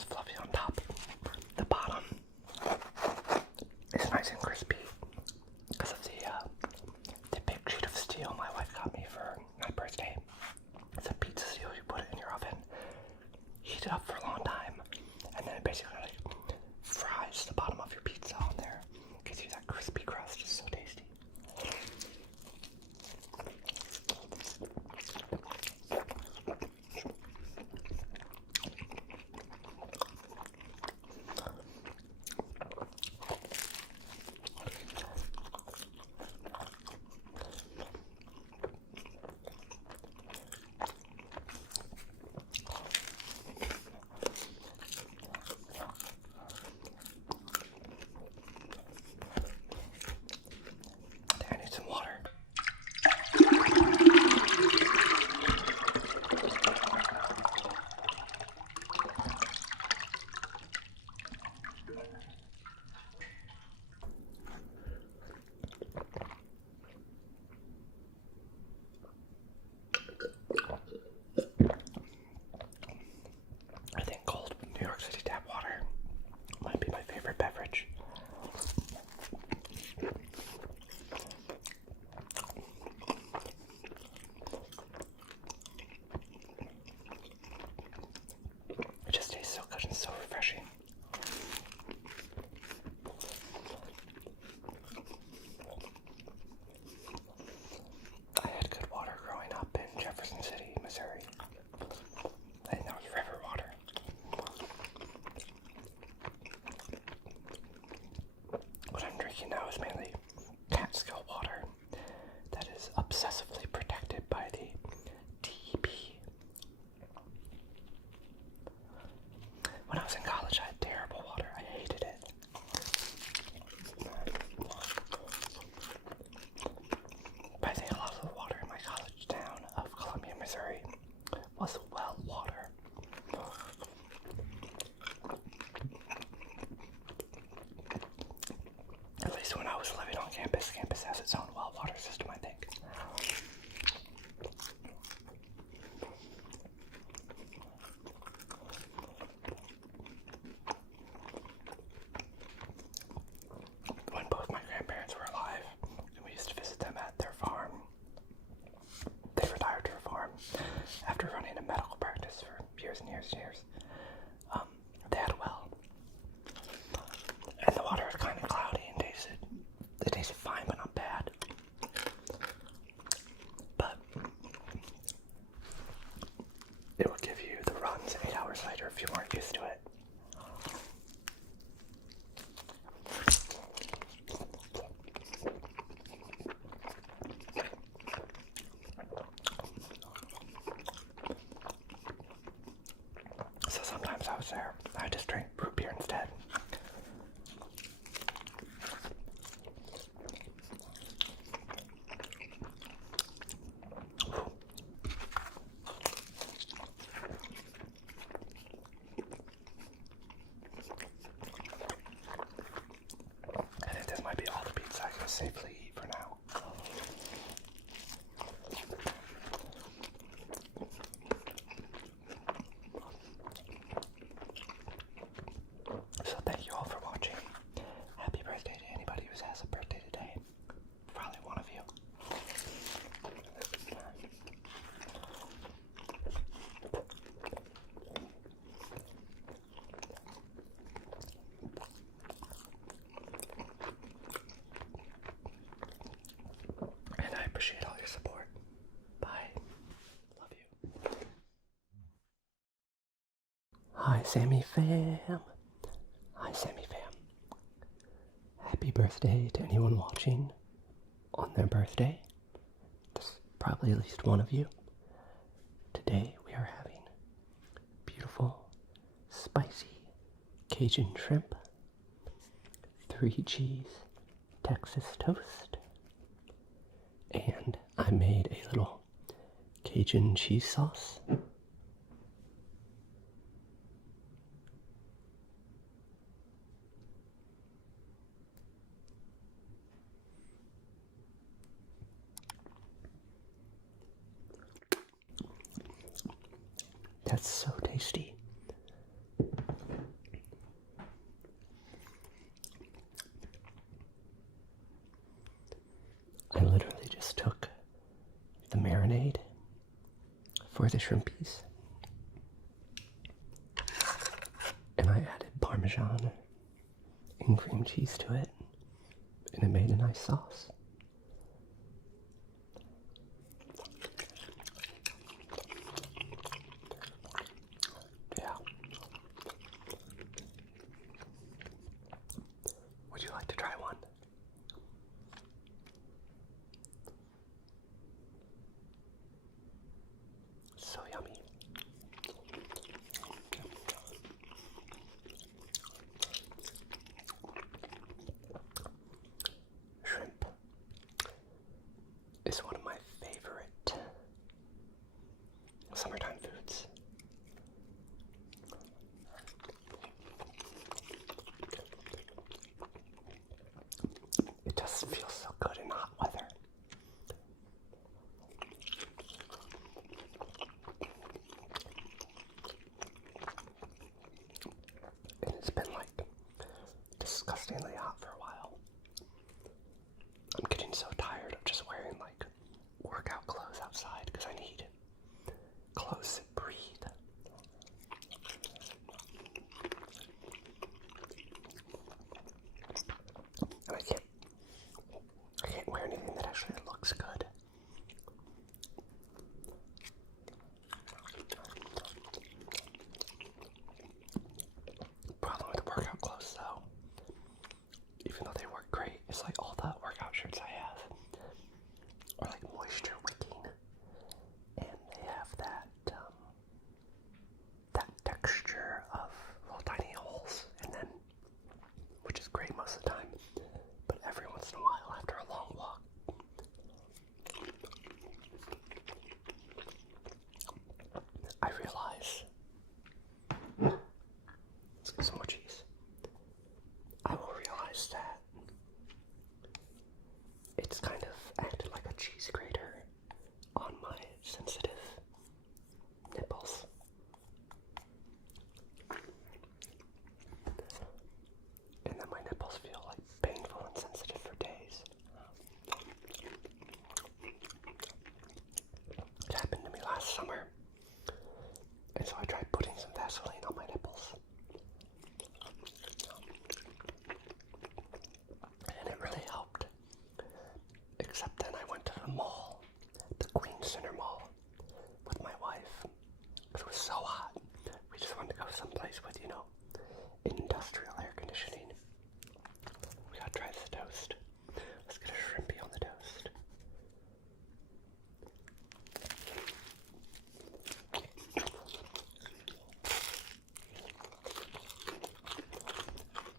is fluffy on top. The bottom is nice and crispy because of the big sheet of steel my wife got me for my birthday. It's a pizza steel. You put it in your oven, heat it up for a long time, and then it basically like fries the bottom of your pizza on there. Gives you that crispy crust. It's so tasty. I need some water. I think cold New York City tap water might be my favorite beverage. It just tastes so good and so refreshing. I had good water growing up in Jefferson City, Missouri. I think that was river water. What I'm drinking now is mainly Catskill water that is obsessively protected by the DEP. When I was in college, I had terrible water. I hated it. But I think a lot of the water in my college town of Columbia, Missouri was well water. At least when I was living on campus, campus has its own well water system, I think. When both my grandparents were alive, and we used to visit them at their farm, they retired to a farm after running a medical practice for years and years and years. They had a well, and the water was kind of cloudy and it tasted fine, but not bad. But it would give you the runs 8 hours later if you weren't used to it. So sometimes I was there, I just drank root beer instead. I think this might be all the pizza I can safely eat for now. So thank you all for watching. Happy birthday to anybody who has a birthday today. Probably one of you. And I appreciate all your support. Bye. Love you. Hi, Sammy fam. Hi, Sammy fam. Happy birthday to anyone watching on their birthday. There's probably at least one of you. Today we are having beautiful, spicy Cajun shrimp, 3 cheese Texas toast, and I made a little Cajun cheese sauce. That's so tasty. for the shrimpies. And I added Parmesan and cream cheese to it, and it made a nice sauce. Yeah. Would you like to try one? So yummy. Shrimp is one of my favorite summertime foods. It just feels so good in hot weather. And it's been like disgustingly hot for a while. I'm getting so tired of just wearing like workout clothes outside because I need clothes that breathe. And I can't wear anything that actually looks good. Problem with the workout clothes though, even though they work great, it's like all the workout shirts I have are like moisture wicking, and they have that texture of little tiny holes, and then, which is great most of the time, but every once in a while after a long walk, I realize, let's get some more cheese. I will realize that it's kind of acted like a cheese grater on my sensitive nipples. And then my nipples feel like painful and sensitive for days. It happened to me last summer, and so I tried putting some Vaseline on my nipples. And it really helped. Except then I went to the mall, the Queen Center Mall, with my wife. It was so hot. We just wanted to go someplace with, industrial air conditioning. We gotta try this toast. Let's get a shrimpy on the toast.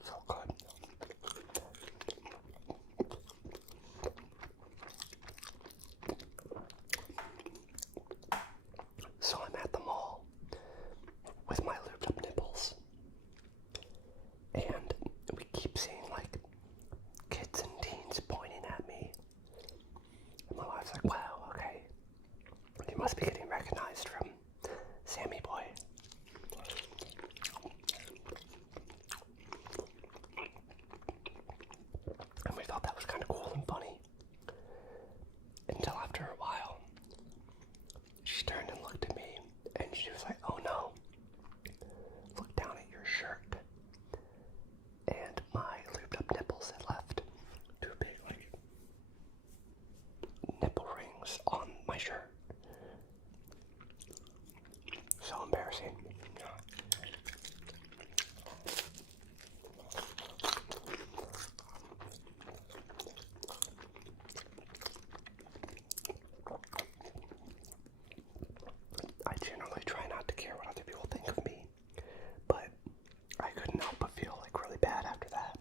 So good. So I'm at the mall with my lubed up nipples, and we keep seeing like kids and teens pointing at me, and my wife's like, wow, okay, you must be getting recognized from Sammy Boy. And we thought that was kind of cool and funny, until after a while she turned and looked at me, and she was like, oh no, look down at your shirt. And my lubed up nipples had left two big, like, nipple rings on my shirt. So embarrassing. I generally try not to care what other people think of me, but I couldn't help but feel like really bad after that.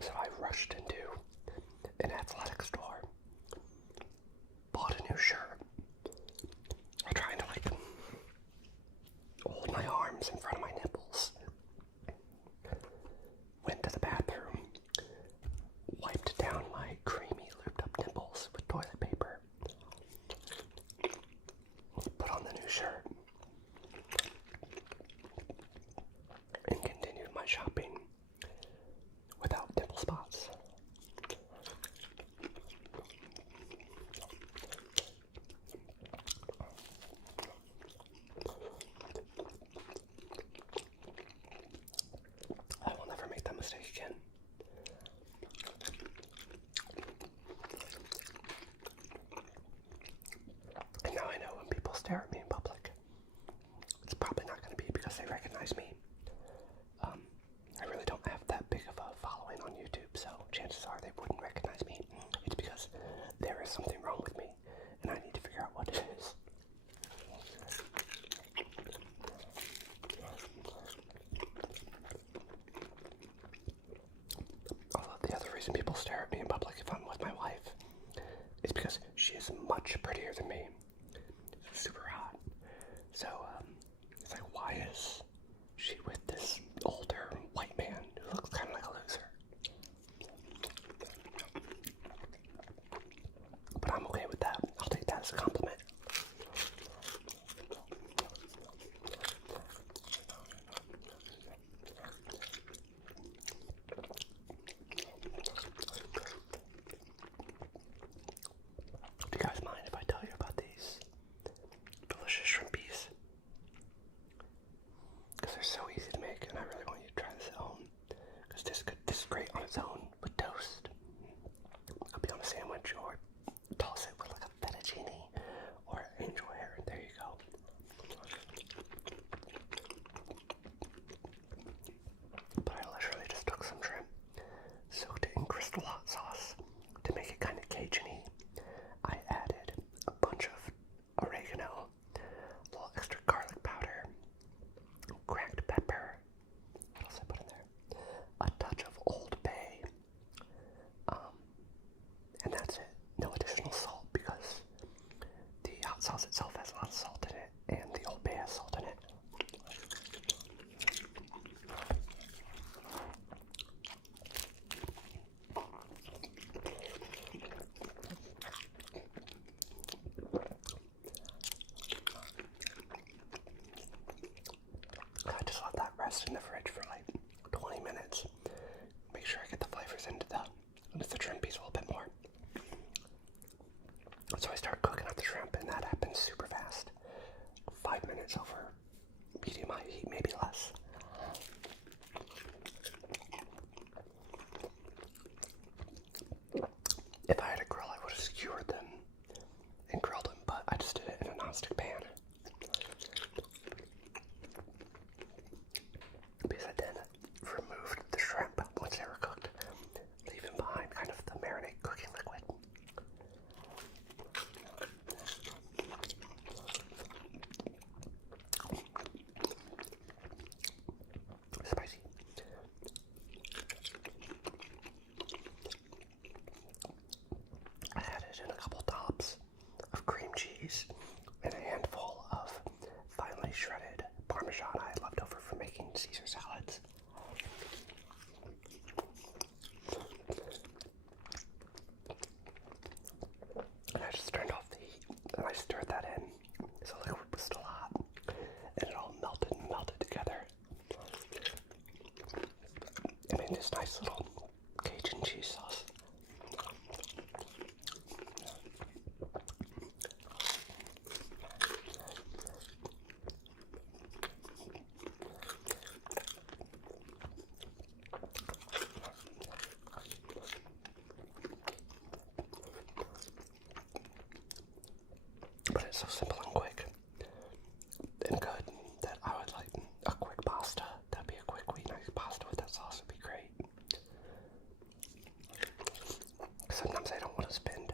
So I rushed into an athletic store, bought a new shirt. I'm trying to like hold my arms in front of my nipples. Went to the bathroom, wiped down my creamy lubed up nipples with toilet paper, put on the new shirt, and continued my shopping without nipple spots. mistake again. And now I know when people stare at me in public, it's probably not going to be because they recognize me. I really don't have that big of a following on YouTube, so chances are they wouldn't recognize me. It's because there is something wrong with me, and I need to figure out what it is. Although the other reason people stare at me in public if I'm with my wife is because she is much prettier than me. Super hot. So, it's like, why is she with this older white man who looks kind of like a loser? But I'm okay with that. I'll take that as a compliment. Do you guys mind if I tell you about these delicious shrimpies? Because they're so easy to make, and I really want you to try this at home. Because this is great on its own with toast. It could be on a sandwich, or toss it with like a fettuccine or angel hair, and there you go. But I literally just took some shrimp, soaked it in crystal hot sauce to make it kind of Cajun-y. I added a bunch of oregano, a little extra garlic powder, cracked pepper. What else I put in there? A touch of Old Bay. And that's it. No additional salt because the hot sauce itself has a lot of salt in it, and the Old Bay has salt in it. I just let that rest in the fridge for like 20 minutes. Make sure I get the flavors into the shrimpies a little bit more. So I start cooking up the shrimp, and that happens super fast. 5 minutes over medium-high heat, maybe less. If I had a grill, I would have skewered them and grilled them, but I just did it in a nonstick pan. Because I then removed the shrimp once they were cooked, leaving behind kind of the marinade cooking liquid. Spicy. I added in a couple tops of cream cheese and a handful of finely shredded Parmesan I had left over from making Caesar salads. And I just turned off the heat, and I stirred that in so the liquid was still hot, and it all melted together. I made this nice little Cajun cheese sauce. But it's so simple and quick and good that I would like a quick pasta. That'd be a quick, nice pasta with that sauce would be great. Sometimes I don't want to spend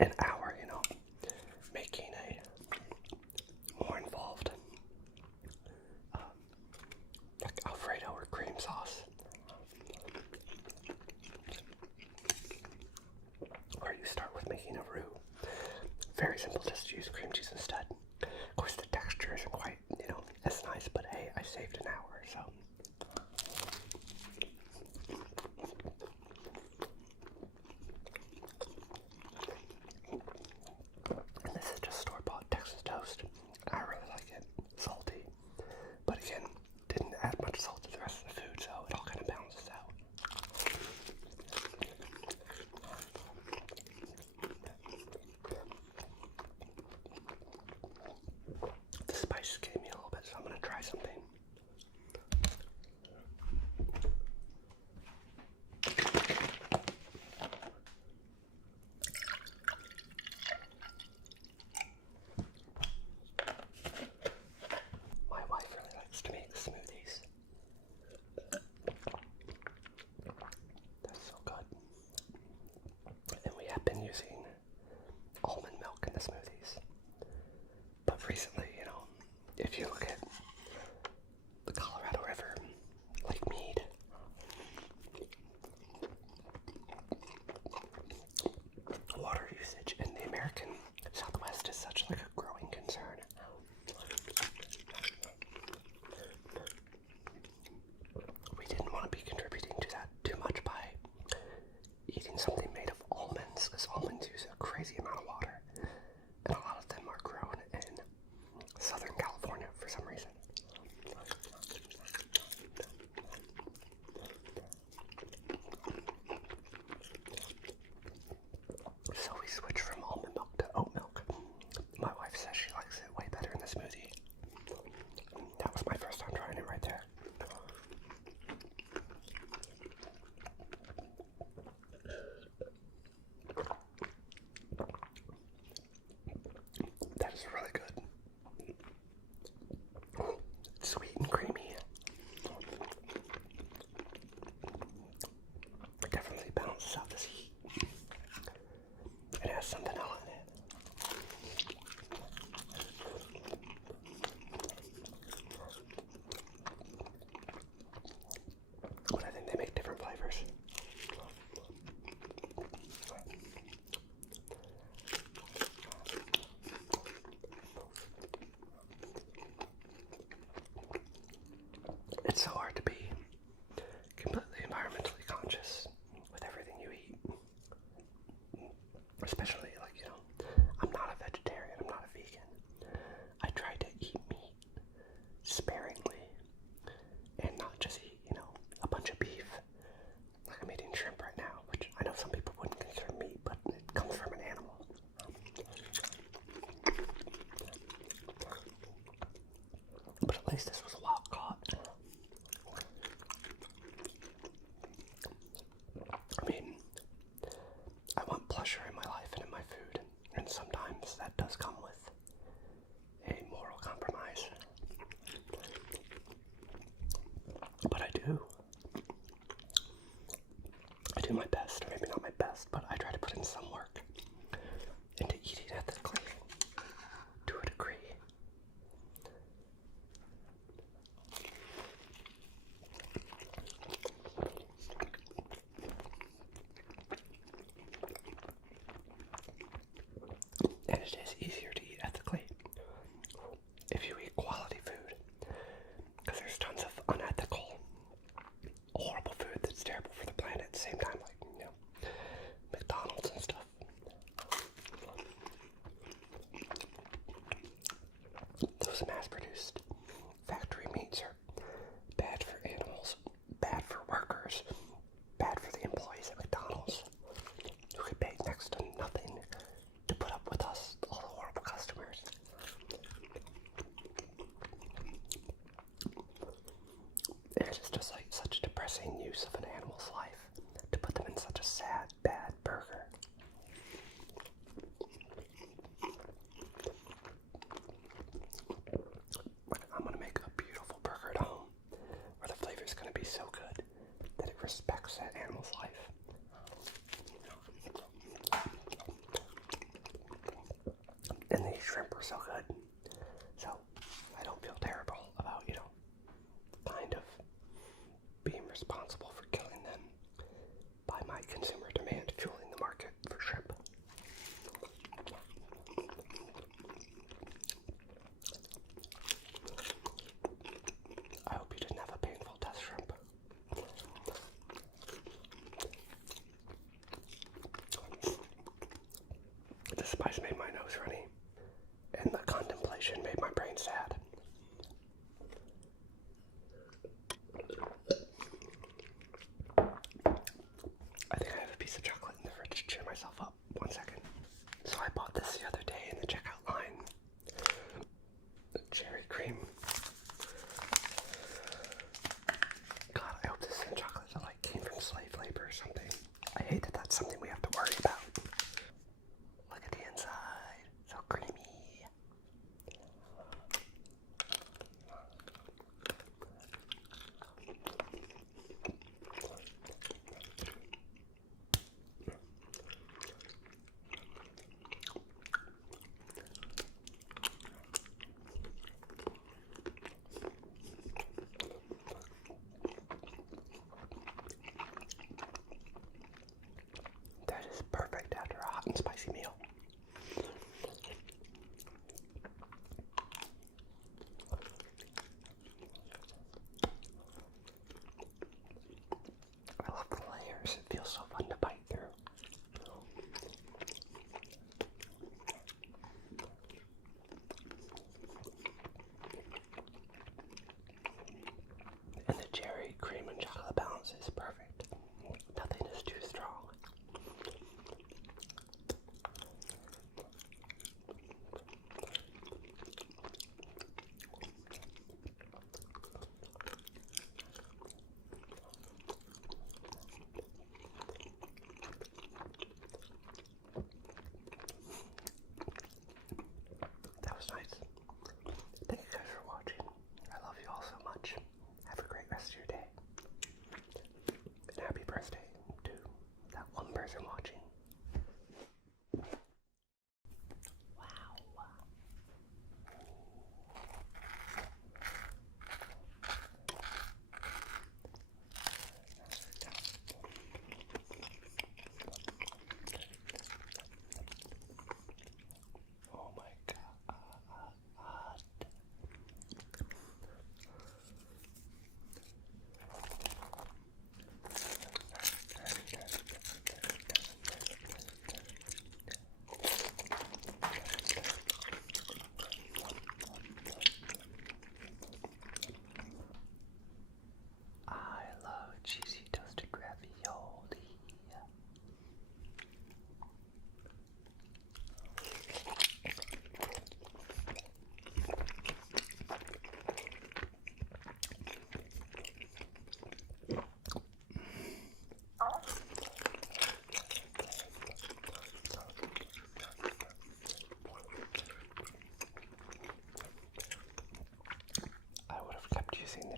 an hour, making a more involved like Alfredo or cream sauce. Or you start with making if you look at the Colorado River, Lake Mead, water usage in the American Southwest is such like a growing concern. We didn't want to be contributing to that too much by eating something made of almonds, because almonds use a crazy amount of water, and a lot of them are grown in Southern California for some reason. So we switched from almond milk to oat milk. My wife says she likes it way better in the smoothie. That was my first time trying it right there. That is really good. It's sweet and creamy. It definitely balances out this heat. It has some vanilla in it. But I think they make different flavors. It's so hard to be completely environmentally conscious with everything you eat. Especially, like, you know, I'm not a vegetarian, I'm not a vegan. I try to eat meat sparingly and not just eat, you know, a bunch of beef. Like I'm eating shrimp right now, which I know some people wouldn't consider meat, but it comes from an animal. But at least this was wild caught. I mean, I want pleasure in my life and in my food, and sometimes that does come with a moral compromise. But I do my best, or maybe not my best, but I try to put in some work into eating ethically to a degree. And it is easier to eat ethically if you eat quality food, because there's tons of unethical, horrible food that's terrible for the planet at the same time, like, you know, McDonald's and stuff. Those mass-produced factory meats are bad for animals, bad for workers, bad for the employees at McDonald's, who get paid next to nothing to put up with us, all the horrible customers. It is just like such a depressing use of an animal's life to put them in such a sad, bad burger. I'm gonna make a beautiful burger at home where the flavor is gonna be so good that it respects that animal's life. And these shrimp are so good, so I don't feel terrible about, you know, kind of being responsible for killing them by my consumer demand fueling the market for shrimp. I hope you didn't have a painful death shrimp. The spice made my nose runny, and the contemplation made my brain sad. I think I have a piece of chocolate in the fridge to cheer myself up. 1 second. So I bought this the other day in the checkout line. Cherry cream. God, I hope this isn't chocolate that like came from slave labor or something. I hate that that's something we have to worry about. Look at the inside.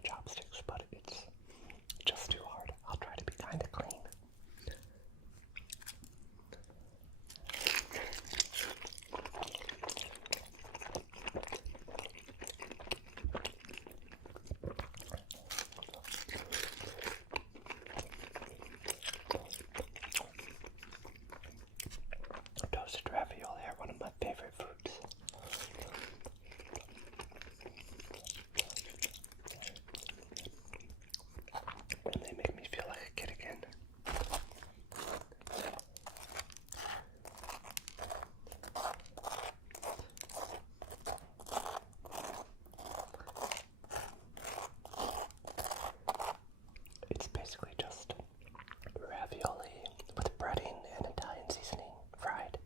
chopsticks, but it's just too hard. I'll try to be kind of clean. Toasted ravioli are one of my favorite foods. And they make me feel like a kid again. It's basically just ravioli with breading and Italian seasoning fried.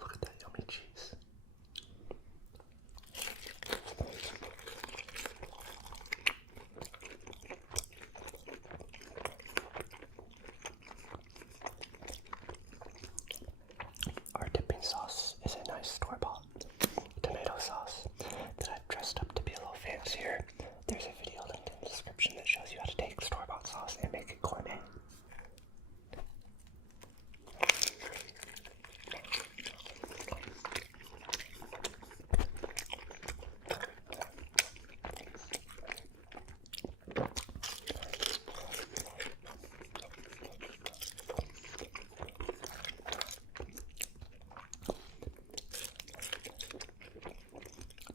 Look at that yummy cheese. Our dipping sauce is a nice store-bought tomato sauce that I've dressed up to be a little fancier. There's a video linked in the description that shows you how to take store-bought sauce and make it gourmet.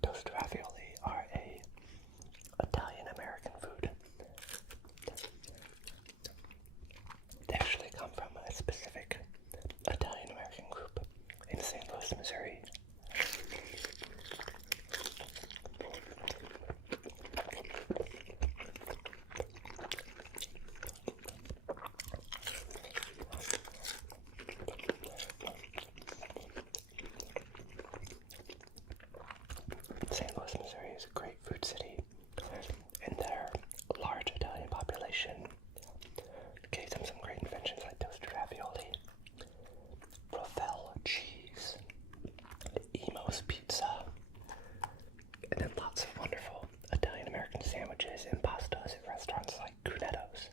Toasted ravioli are a Italian-American food. They actually come from a specific Italian-American group in St. Louis, Missouri. St. Louis, Missouri is a great food city, and their large Italian population gave them some great inventions like toasted ravioli, Provel cheese, Emo's pizza, and then lots of wonderful Italian-American sandwiches and pastas at restaurants like Cunetto's.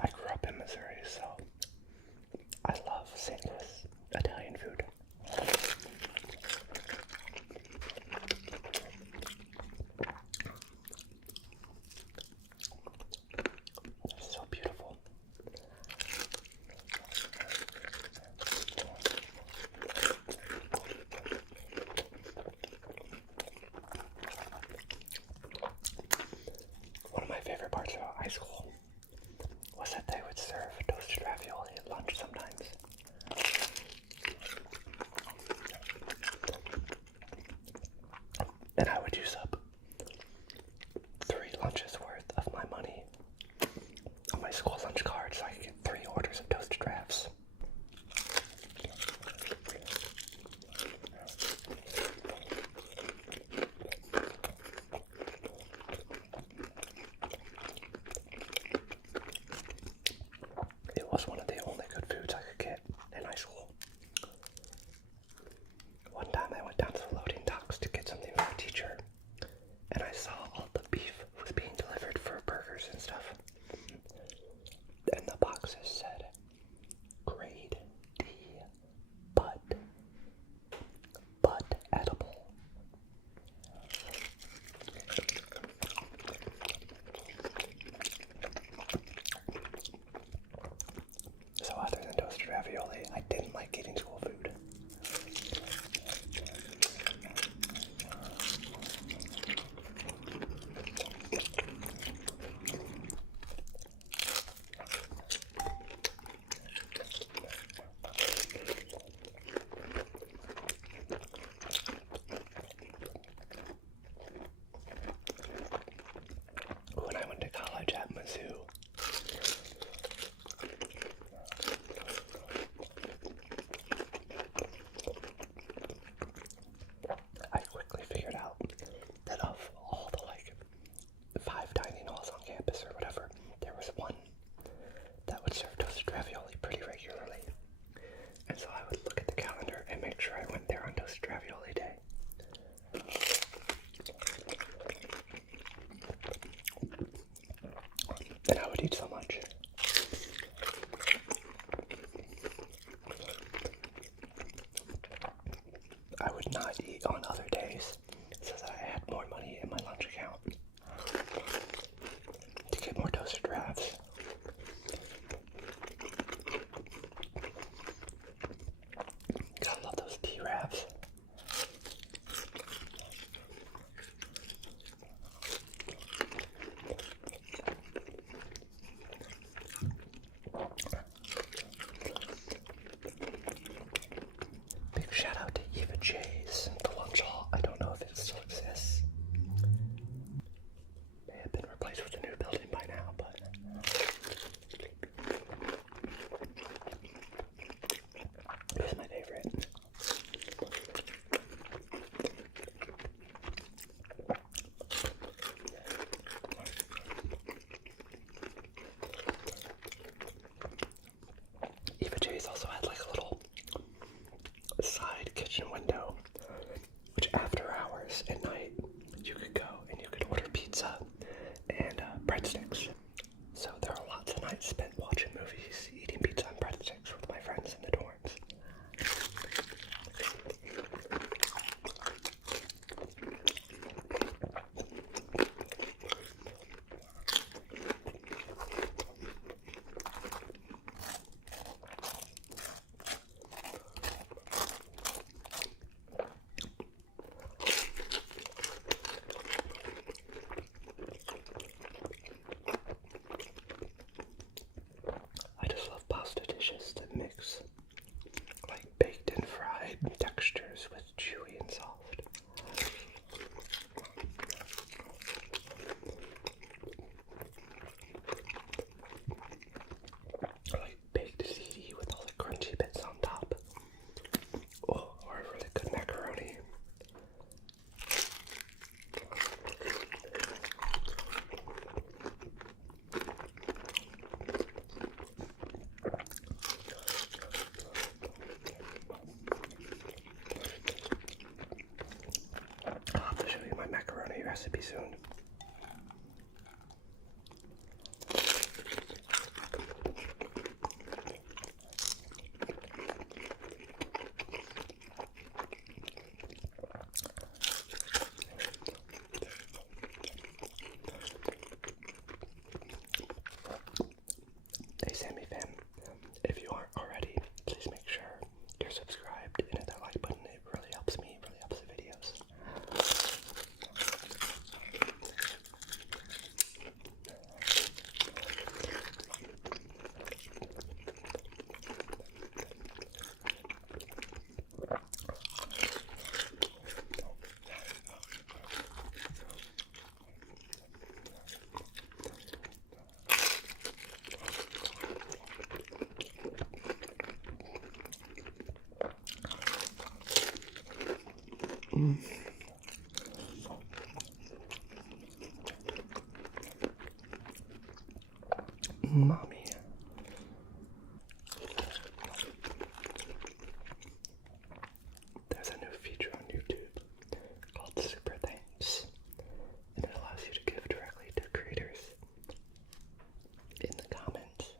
I grew up in Missouri, so I love St. Louis Italian food. It's so beautiful. One of my favorite parts about high school was that they would serve toasted ravioli at lunch sometimes. And I would use up 3 lunches worth of my money on my school lunch card so I could get 3 orders of toasted ravs. It was one of the only good foods I could get in high school. One time I went down to the loading docks to get something for a teacher, I would not eat on other days so that I had more money in my lunch account to get more toasted wraps. God, I love those tea wraps. Big shout out to Eva J's, the lunch hall. I don't know if it still exists. May have been replaced with a new building by now, but it was my favorite. Eva J's also had like a little side kitchen window, which after hours at night you could go and you could order pizza and breadsticks. So there are lots of nights spent watching movies, eating pizza and breadsticks with my friends in the dorms. I just love pasta dishes that mix like baked and fried textures with chewy and soft. Or like baked ziti with all the crunchy bits on top. Oh, or a really good macaroni. I'll have to show you my macaroni recipe soon. Hey Sammy fam, if you aren't already, please make sure you're subscribed and hit that like button. It really helps me, really helps the videos. Mommy. There's a new feature on YouTube called Super Thanks, and it allows you to give directly to creators in the comments.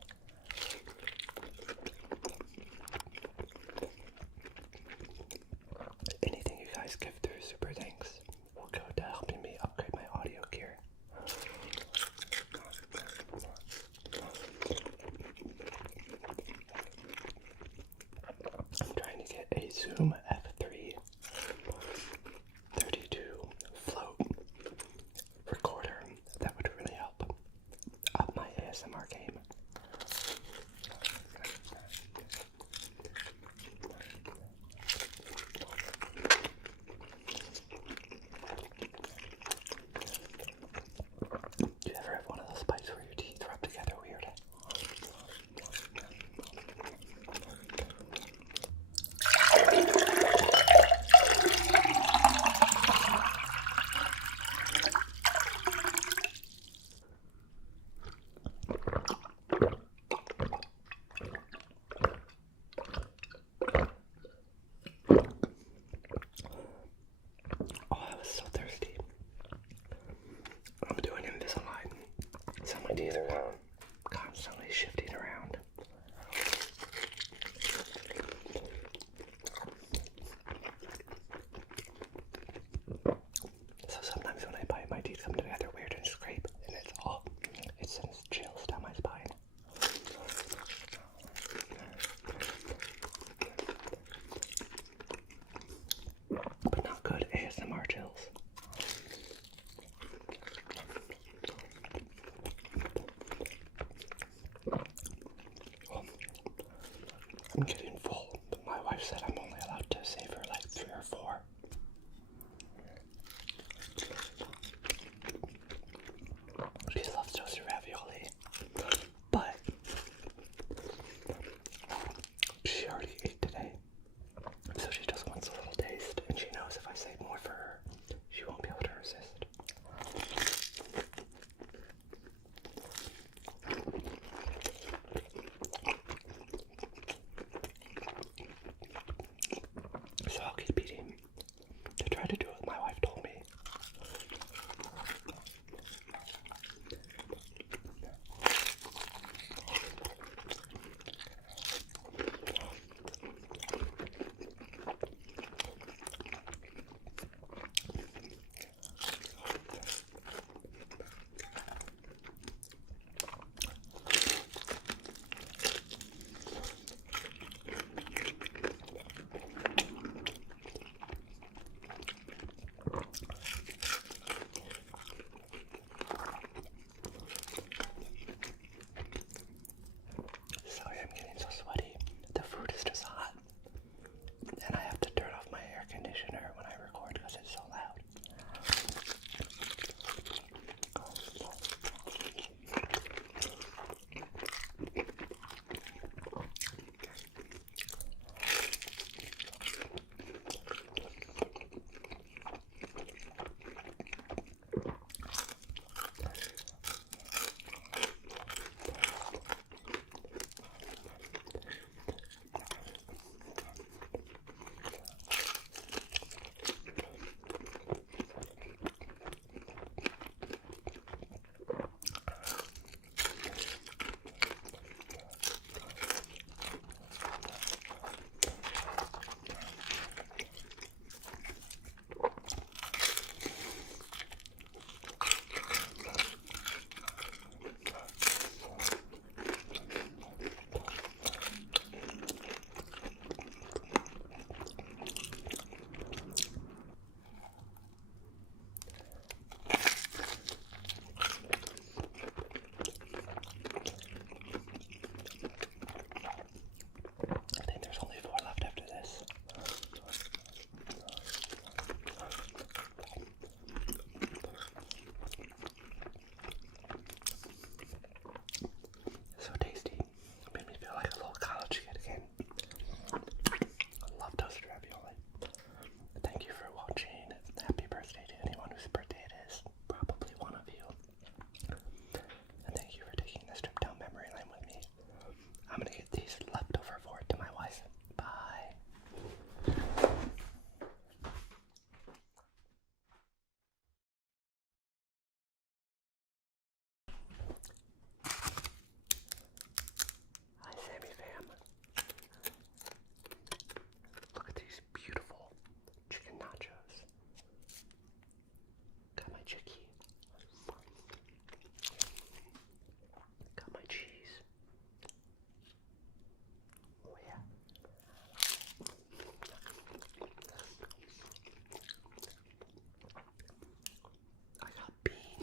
Anything you guys give through Super Thanks will go to helping me upgrade my audio gear. I'm trying to get a Zoom F3 32 float recorder that would really help up my ASMR game.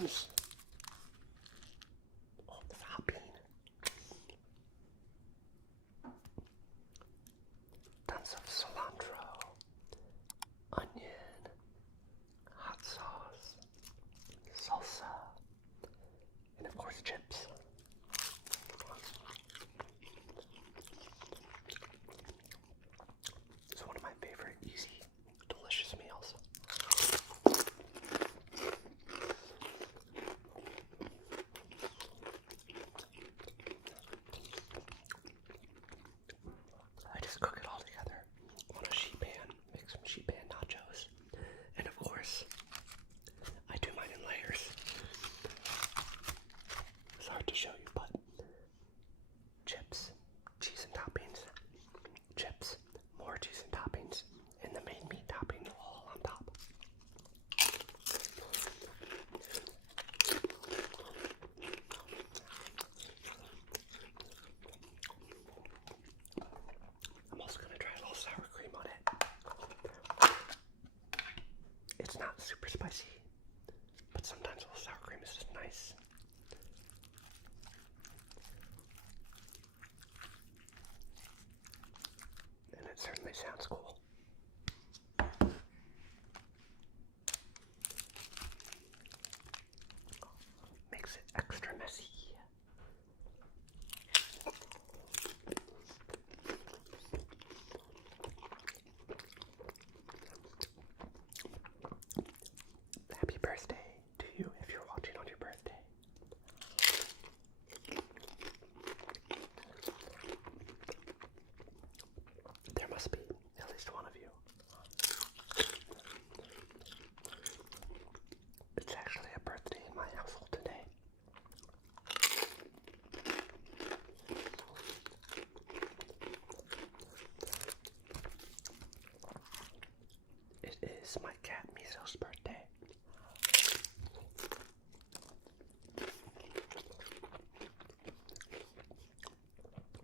onions. Oh, the hot bean. Tons of cilantro, onion, hot sauce, salsa, and of course chips. It's one of my favorite easy, delicious meals. I just cook it all together on a sheet pan, make some sheet pan nachos, and of course, I do mine in layers. It's hard to show you, but chips, cheese and toppings, chips, more cheese and toppings, and the main meat topping all on top. I'm also going to try a little sour cream on it. It's not super spicy, but sometimes a little sour cream is just nice. And it certainly sounds cool. Makes it extra messy. Happy birthday to you if you're watching on your birthday. There must be at least one of you. It's actually a birthday in my household today. It is my cat Miso's birthday.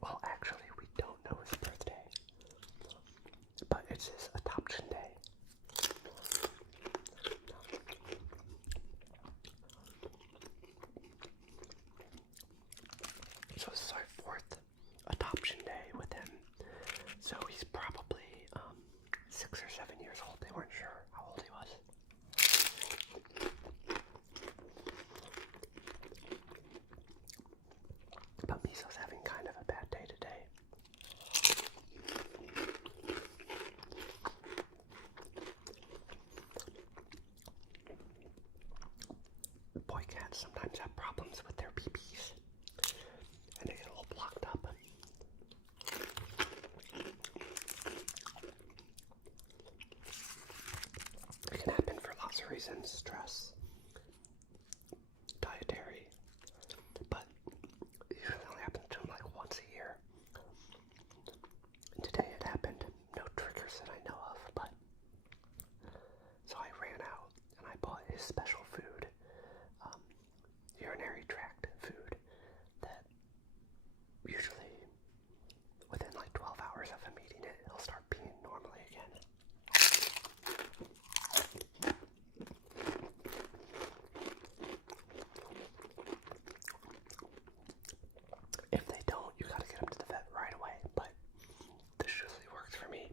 Well, actually, we don't know his birthday, but it's his adoption day. So this is our 4th adoption day with him. So he's probably 6 or 7 years old. They weren't sure how old he was. But Miso's having kind of a bad day today. Boy cats sometimes have problems with their peepees, and they get a little blocked up. It can happen for lots of reasons: stress, dietary, but it usually only happens to them like once a year. And today it happened. No triggers that I know of, but so I ran out and I bought his special food, urinary tract food, that usually within like 12 hours of him eating it, he'll start peeing normally again. If they don't, you gotta get him to the vet right away, but this usually works for me.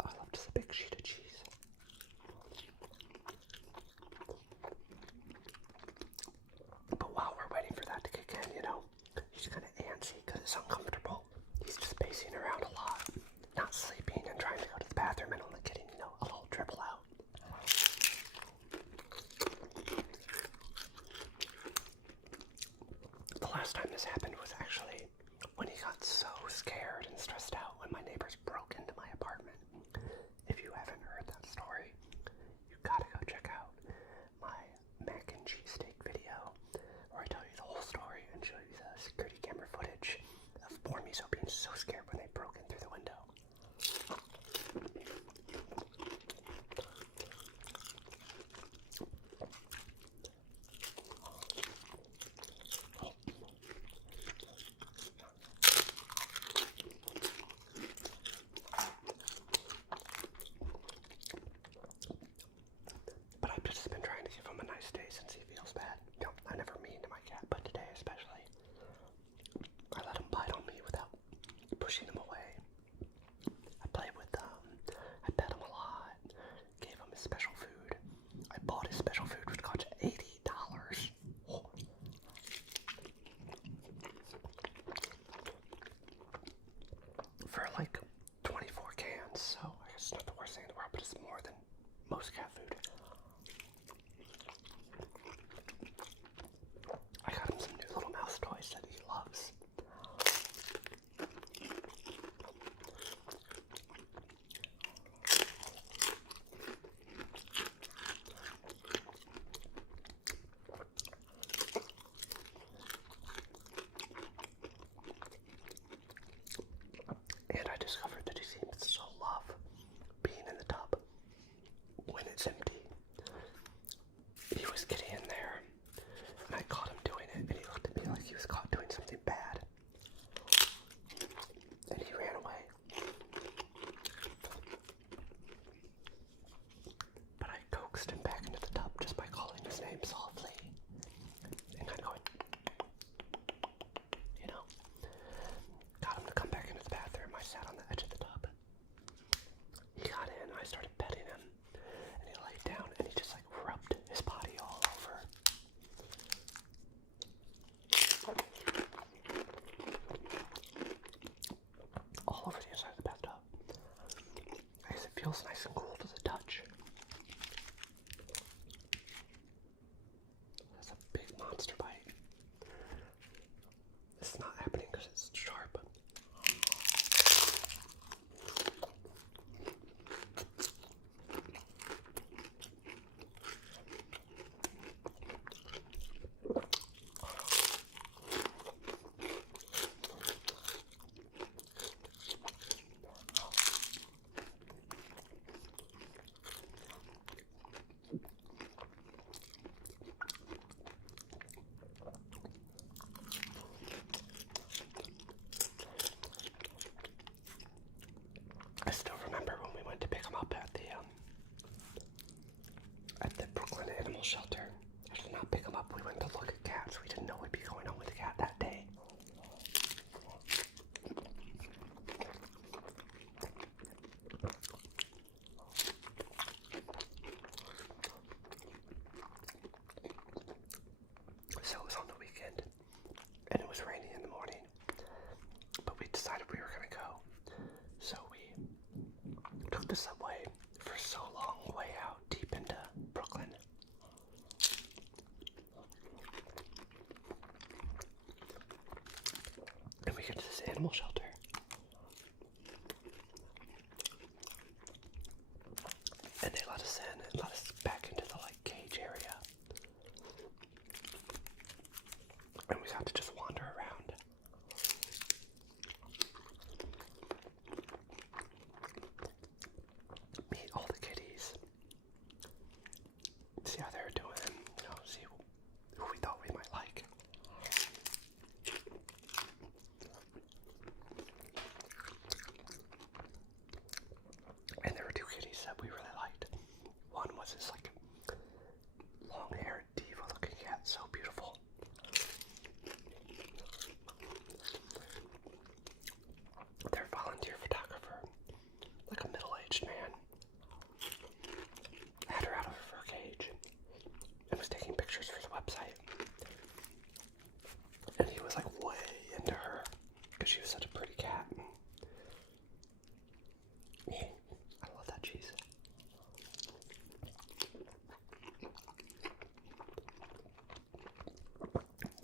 Oh, I love just a big sheet of cheese. most cat food. I got him some new little mouse toys that he loves. And I discovered that he seems to so love being in the tub when it's empty. He was getting in there, and I caught him doing it, and he looked at me like he was caught doing something bad. And he ran away. But I coaxed him back into the tub just by calling his name softly and kind of going, you know. Got him to come back into the bathroom. I sat on the edge of the tub. He got in, I started petting him, and he laid down, and he just like rubbed his body all over. All over the inside of the bathtub. I guess it feels nice and cool to the touch. That's a big monster bite. This is not happening because it's sharp. I still remember when we went to pick him up at the Brooklyn Animal Shelter. I did not pick him up. We went to look at cats. We didn't know we'd be going home with a cat that day. So it was on the weekend, and it was raining in the morning, but we decided we were going to go. So we took the subway for so long, way out deep into Brooklyn. And we get to this animal shelter. And they let us in and let us back into the cage area. And we got to just wander around. Meet all the kitties. See how they're doing, see who we thought we might like. And there were two kitties that we really liked. One was this long-haired diva-looking cat, so beautiful. Their volunteer photographer, like a middle-aged man, had her out of her fur cage and was taking pictures for the website. And he was way into her because she was such a pretty cat. I love that cheese.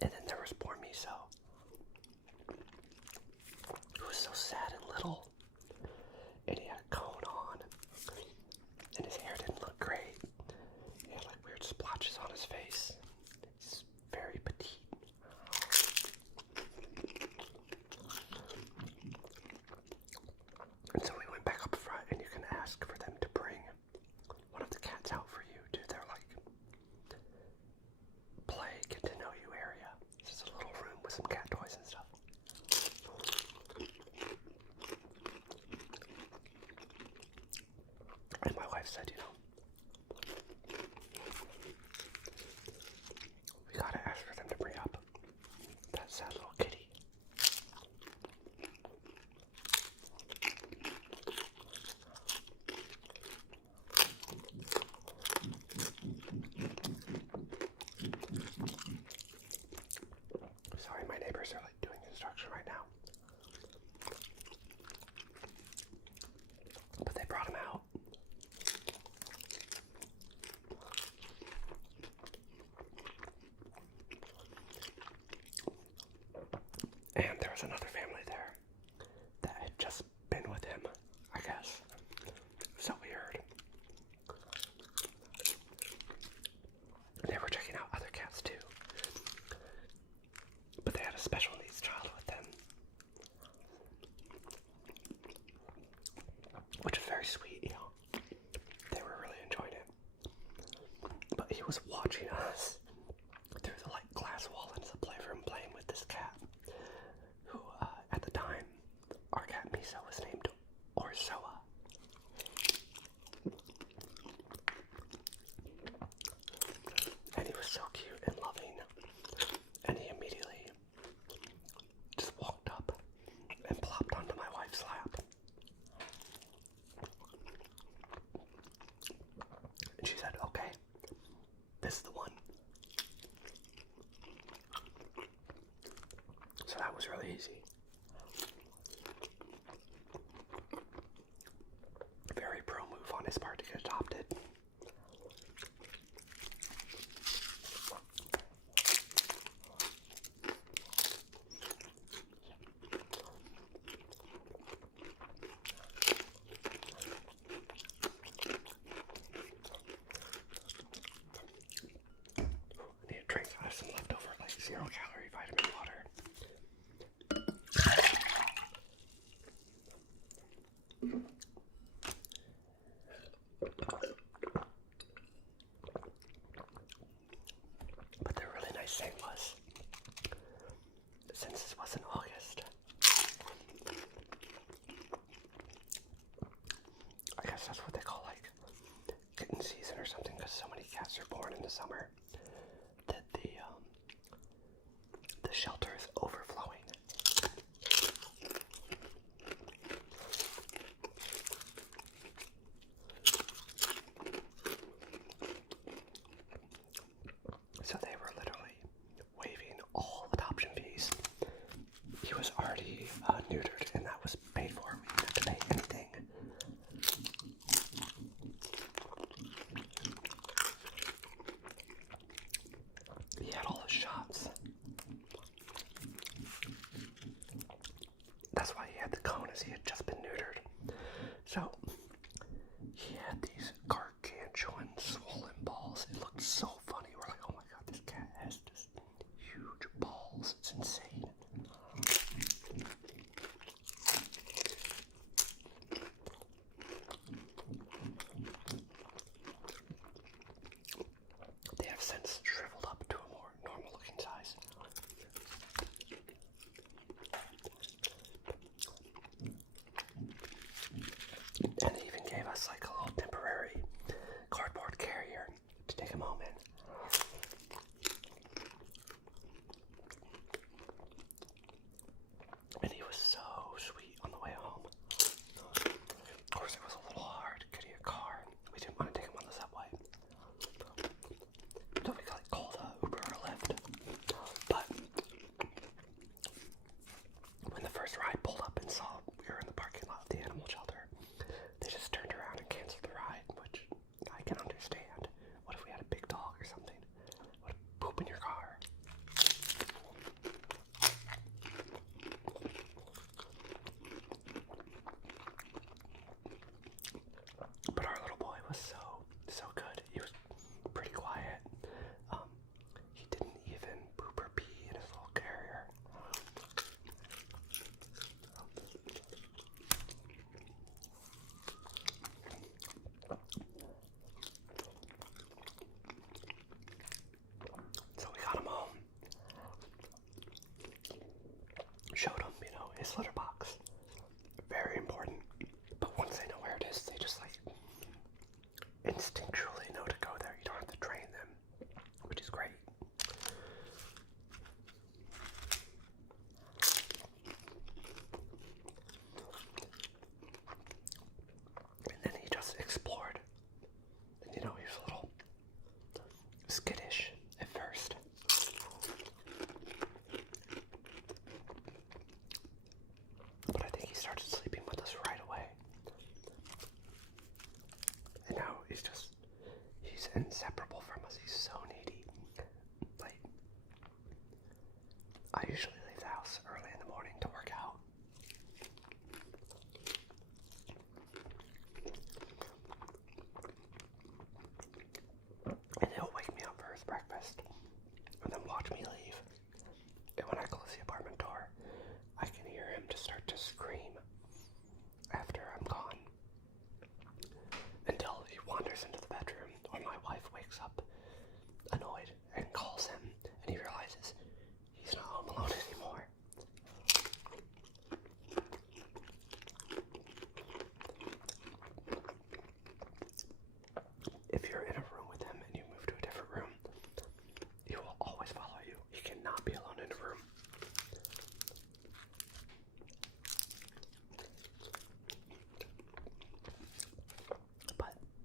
And then there was poor Miso, who was so sad and little, and he had a cone on, and his hair didn't look great. He had weird splotches on his face. He's very petite. And so we went back up front, and you can ask for them to bring one of the cats out for you to their play, get to know you area. It's just a little room with some cat toys and stuff. And my wife said, we gotta ask for them to bring up that sad little kitty. Sorry, my neighbors are doing construction right now. But they brought him out. very sweet, you know. They were really enjoying it. But he was watching us through the like glass wall into the playroom playing with this cat who, at the time, our cat Miso was named Orsoa. And he was so cute and loving. And he immediately just walked up and plopped onto my wife's lap. And she said, okay, this is the one. So that was really easy. Very pro move on his part to get adopted. I need a drink. I have some leftover, like 0-calorie vitamin water. But the really nice thing was, since this was in August, I guess that's what they call like kitten season or something, because so many cats are born in the summer that the shelter is overflowing. So they were literally waiving all adoption fees. He was already neutered, and that was paid for. We didn't have to pay anything. He had all the shots. That's why he had the cone, as he had just been neutered. So he had these gargantuan swollen balls. It looked so funny. We're like, oh my god, this cat has just huge balls. It's insane. They have since shriveled up to a more normal looking size. And they even gave us like a little temporary cardboard carrier to take him home in. And he was so sweet on the way home. Of course, it was a little hard to get a car. We didn't want to take him on the subway. So we like called Uber or Lyft. But when the first ride pulled up and saw we were in the parking lot of the animal shelter, they just turned around and canceled the ride, which I can understand. What if we had a big dog or something? Would poop in your car? But our little boy was so good. He was pretty quiet. He didn't even poop or pee in his little carrier. So we got him home. Showed him, his litter box. Very important. But once they know where it is, they just like instinctually know to go there. You don't have to train them, which is great. And then he just explored. And he was a little skittish at first. But I think he started sleeping with us right away. And now he's inseparable from us. He's so needy. Like, I usually leave the house early in the morning to work out. And he'll wake me up for his breakfast and then watch me leave. And when I close the apartment door, I can hear him just start to scream after I'm gone.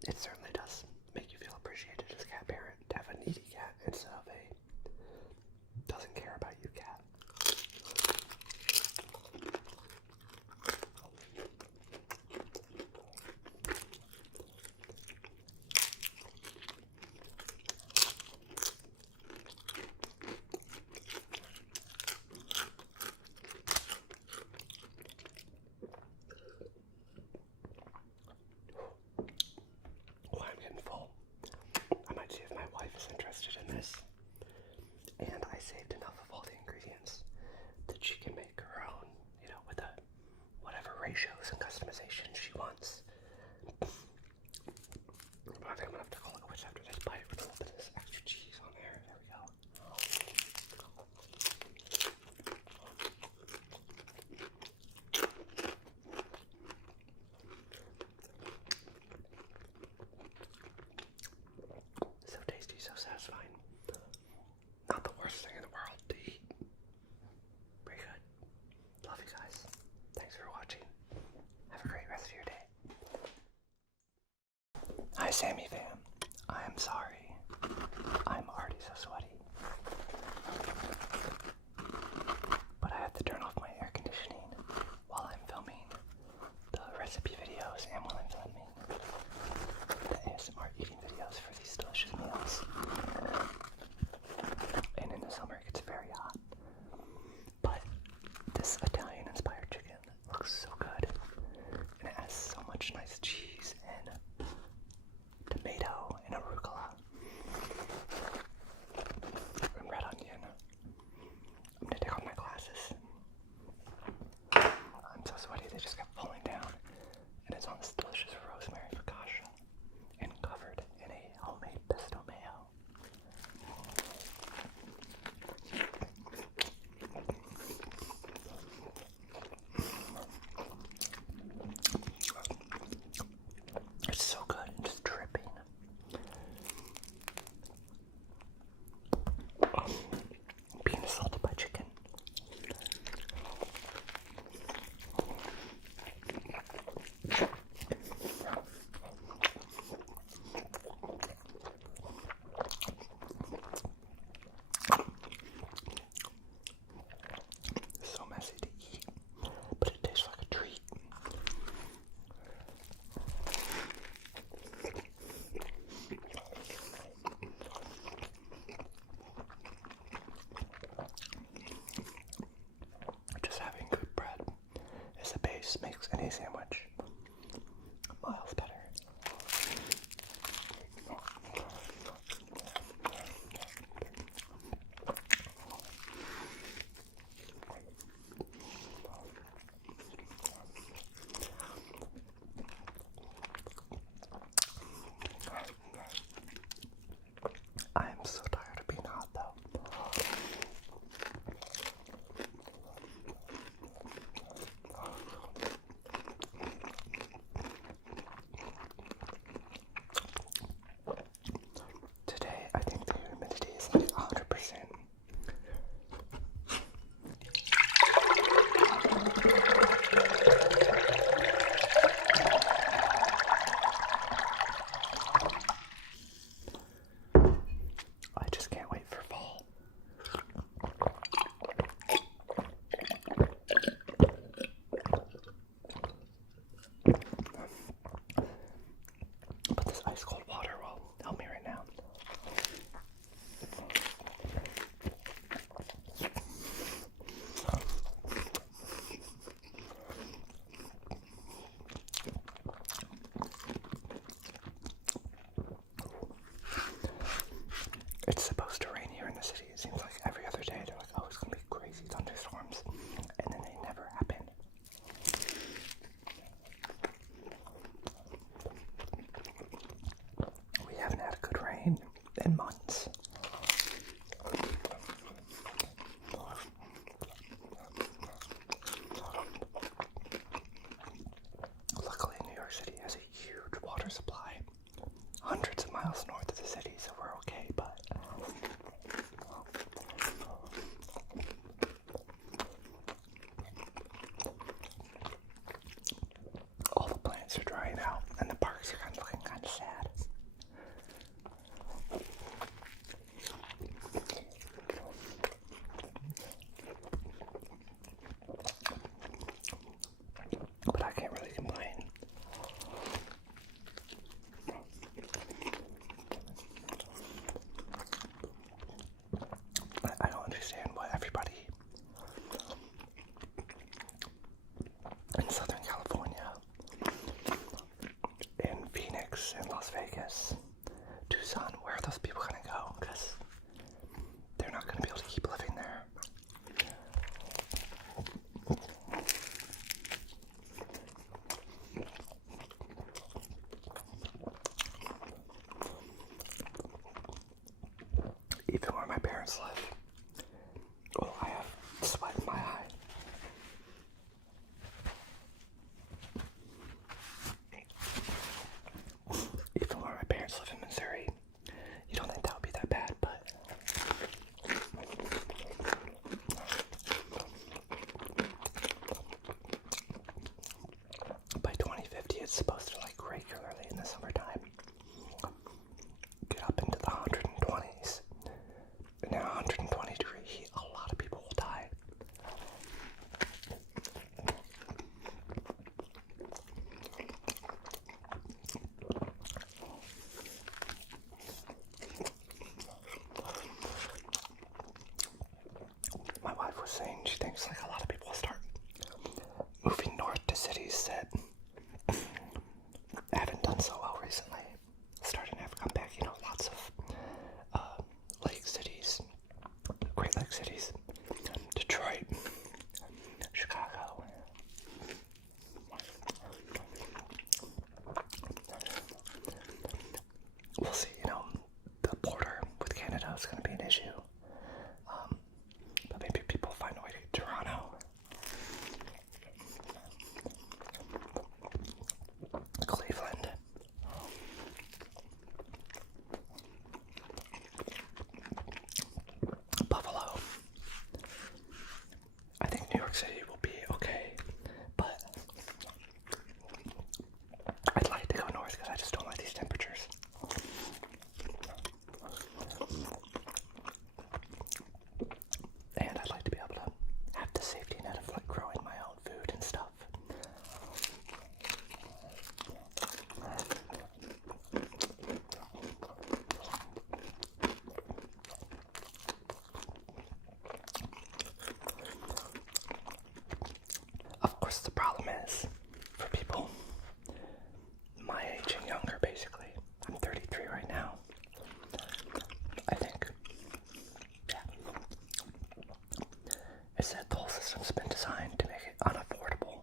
it certainly does make you feel appreciated as a cat parent to have a needy cat instead of a doesn't care about you cat. Oh, I'm getting full. I might see if my wife is interested in this. And I saved enough of all the ingredients that she can make her own, you know, with whatever ratios and customization she wants. But I think I'm gonna have to call it quits after this bite with a little bit of this extra cheese on there. There we go. So tasty, so satisfying. Not the worst thing in the world to eat. Pretty good. Love you guys. Thanks for watching. Have a great rest of your day. Hi, Sammy fam. I am sorry. I'm already so sweaty. But I had to turn off my air conditioning while I'm filming the recipe videos and while I'm filming the ASMR eating videos for these delicious meals. And in the summer it gets very hot. But this Italian-inspired chicken looks so good. And it has so much nice cheese and tomato and arugula and red onion. I'm gonna take off my glasses. I'm so sweaty they just kept falling down. And it's on this delicious rosemary focaccia and covered in a homemade pesto mayo. It's so good and just dripping. Being assaulted by chicken. So messy to eat, but it tastes like a treat. Just having good bread as a base makes any sandwich miles better. I am so tired of being hot though. Today, I think the humidity is like 100%. I just can't wait for fall. But this ice cold water will help me right now. It's supposed to rain here in the city. It seems like every other day they're like, oh, it's gonna be crazy thunderstorms, and then they never happen. We haven't had a good rain in months. Luckily, New York City has a huge water supply, hundreds of miles north of the city, so we're okay, but all the plants are drying out and the parks are kind of looking kind of sad. But I can't really complain. I don't understand why everybody in Southern California, in Phoenix, in Las Vegas, Tucson, where are those people gonna go? Because they're not gonna be able to keep living there. Even where my parents live. Oh, I have sweat in my eye. Even where my parents live in Missouri, you don't think that would be that bad, but by 2050 it's supposed to, like, regularly in the summertime get up into the 120s. And now 120 degree heat, a lot of people will die. My wife was saying she thinks, like, a lot of people will start moving north to cities that haven't done so well recently. Starting to have come back, you know, lots of lake cities, Great Lake cities, Detroit, Chicago. We'll see, you know, the border with Canada is going to be an issue. But maybe people find a way to get to Toronto. Cleveland. Buffalo. I think New York City will be okay, but I'd like to go north because I just don't like these temperatures. And I'd like to be able to have the safety net of, like, growing my own food and stuff. Of course, the problem is, for people my age and younger, basically, I'm 33 right now, I think, yeah, is that the whole system's been designed to make it unaffordable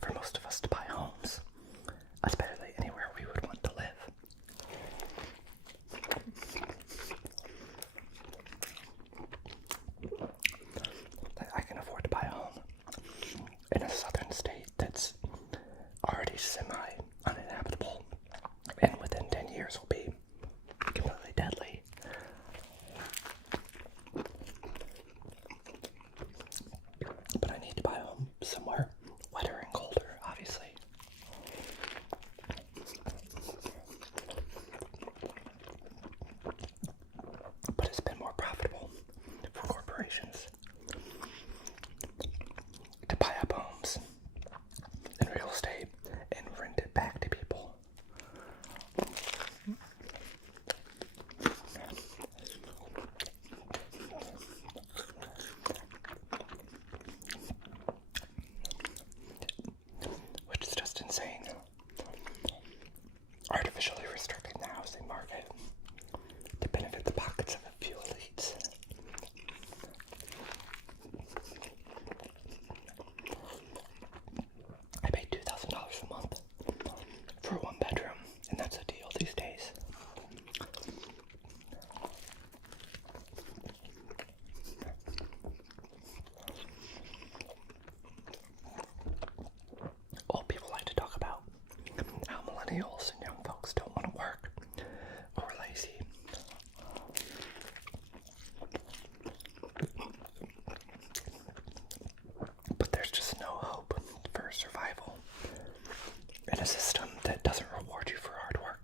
for most of us to buy homes, especially anywhere we would want to live. I can afford to buy a home in a southern state that's already semi-uninhabitable, and within 10 years will be completely deadly. But I need to buy a home somewhere wetter and colder, obviously. But it's been more profitable for corporations to buy up homes in real estate and rent it back to people. Which is just insane. Artificially restricting the housing market to benefit the pockets of a few elites. I pay $2,000 a month for a one bedroom, and that's a deal these days. Old people like to talk about how millennials and young folks don't want to work or are lazy. But there's just no hope for survival in a system that doesn't reward you for hard work.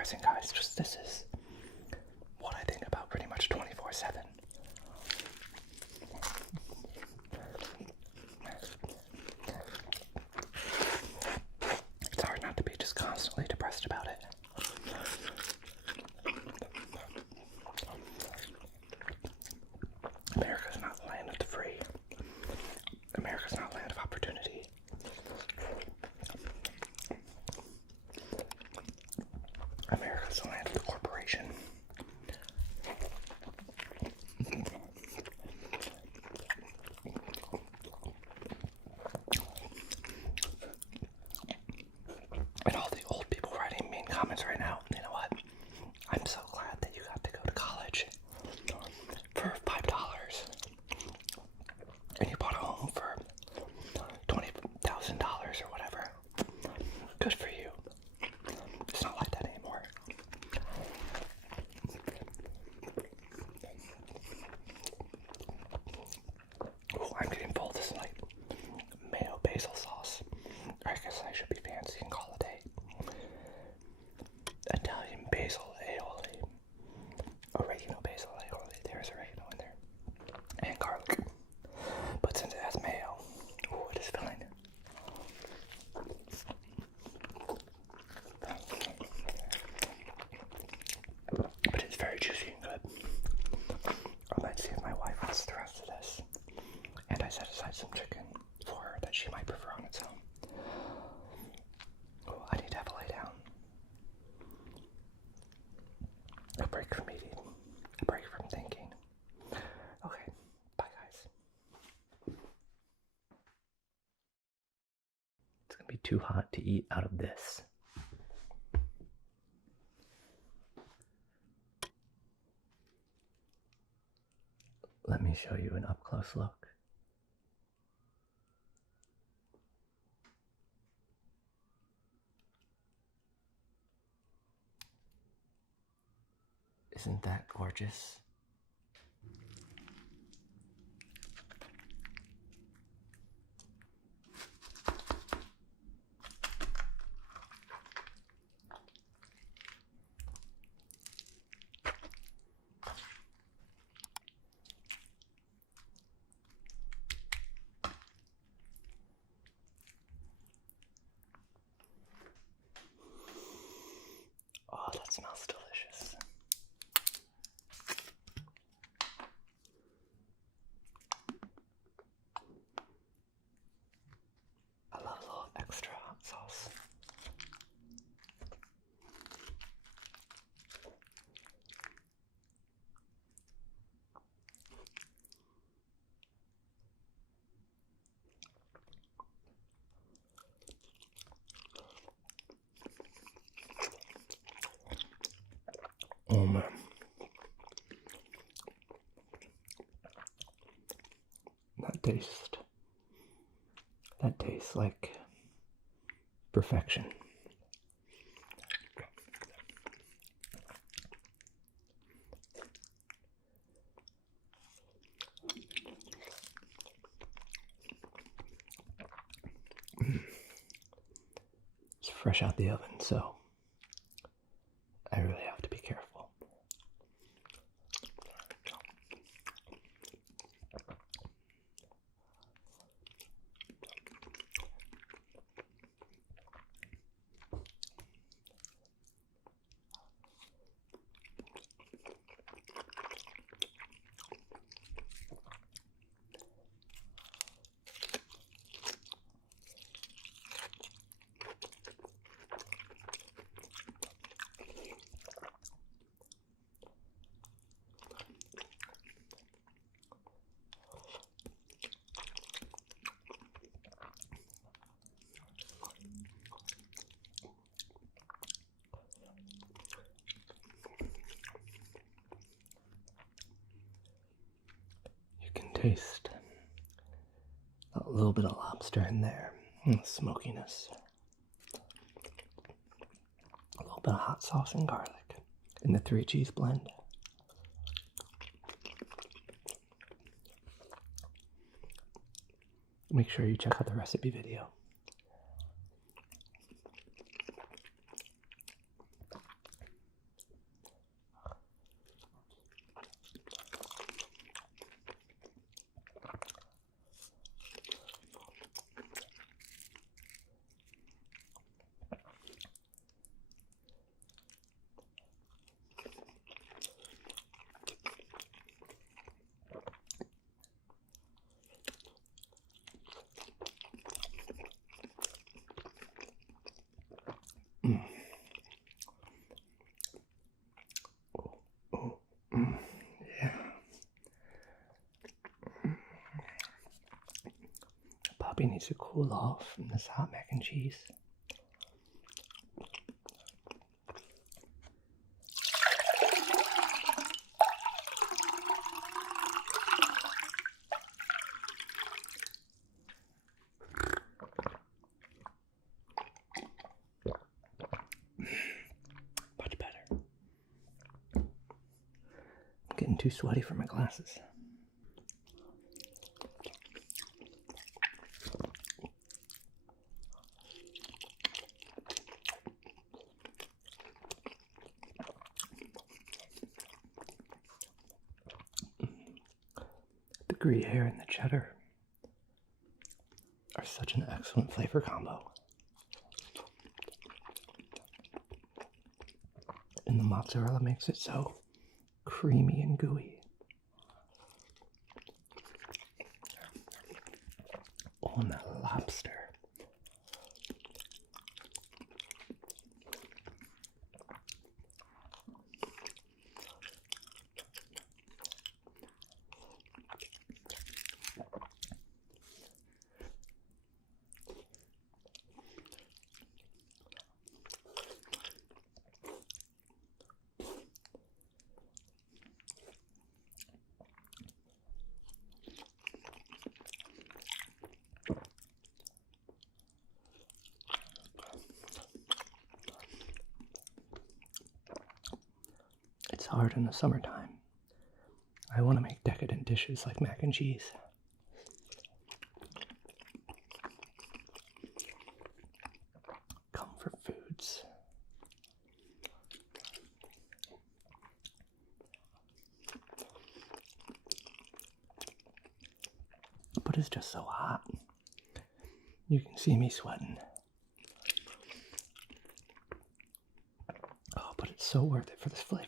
depressing, guys. Just this is what I think about pretty much 24/7. It's hard not to be just constantly depressed about it. America's not the land of the free. America's not a land of opportunity. America's the land of the corporation. And all the old people writing mean comments right now, you know what? I'm so glad that you got to go to college for $5 and you bought a home for $20,000 or whatever. Good for you. It's not like that anymore. Oh, I'm getting full. This is like mayo basil sauce. I guess I should be fancy and call it Italian basil aioli. Oregano basil aioli. There's oregano in there. And garlic. But since it has mayo, ooh, it is filling. But it's very juicy and good. I might see if my wife wants the rest of this. And I set aside some chicken for her that she might prefer on its own. Oh, I need to have a lay down. A break from eating. A break from thinking. Okay, bye guys. It's gonna be too hot to eat out of this. Let me show you an up-close look. Isn't that gorgeous? Oh, that smells delicious. I love a little extra hot sauce. Oh man. That tastes like perfection. It's fresh out the oven, so I really have to be careful. Taste a little bit of lobster in there, smokiness, a little bit of hot sauce and garlic in the 3 cheese blend. Make sure you check out the recipe video. needs to cool off from this hot mac and cheese. Much better. I'm getting too sweaty for my glasses. The Gruyere and the cheddar are such an excellent flavor combo. And the mozzarella makes it so creamy and gooey. Oh, and that lobster. It's hard in the summertime. I want to make decadent dishes like mac and cheese. Comfort foods. But it's just so hot. You can see me sweating. Oh, but it's so worth it for this flavor.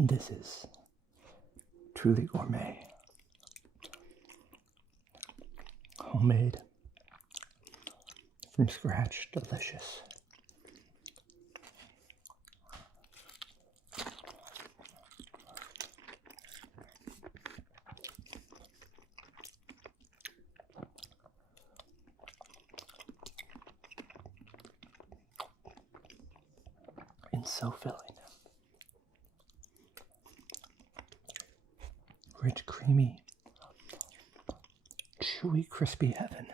This is truly gourmet. Homemade. From scratch, delicious. And so filling. Rich, creamy, chewy, crispy heaven.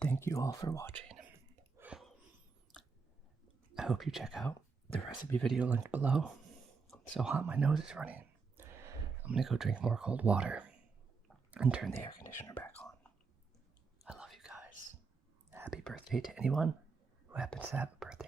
Thank you all for watching. hope you check out the recipe video linked below. So hot my nose is running. I'm gonna go drink more cold water and turn the air conditioner back on. I love you guys. Happy birthday to anyone who happens to have a birthday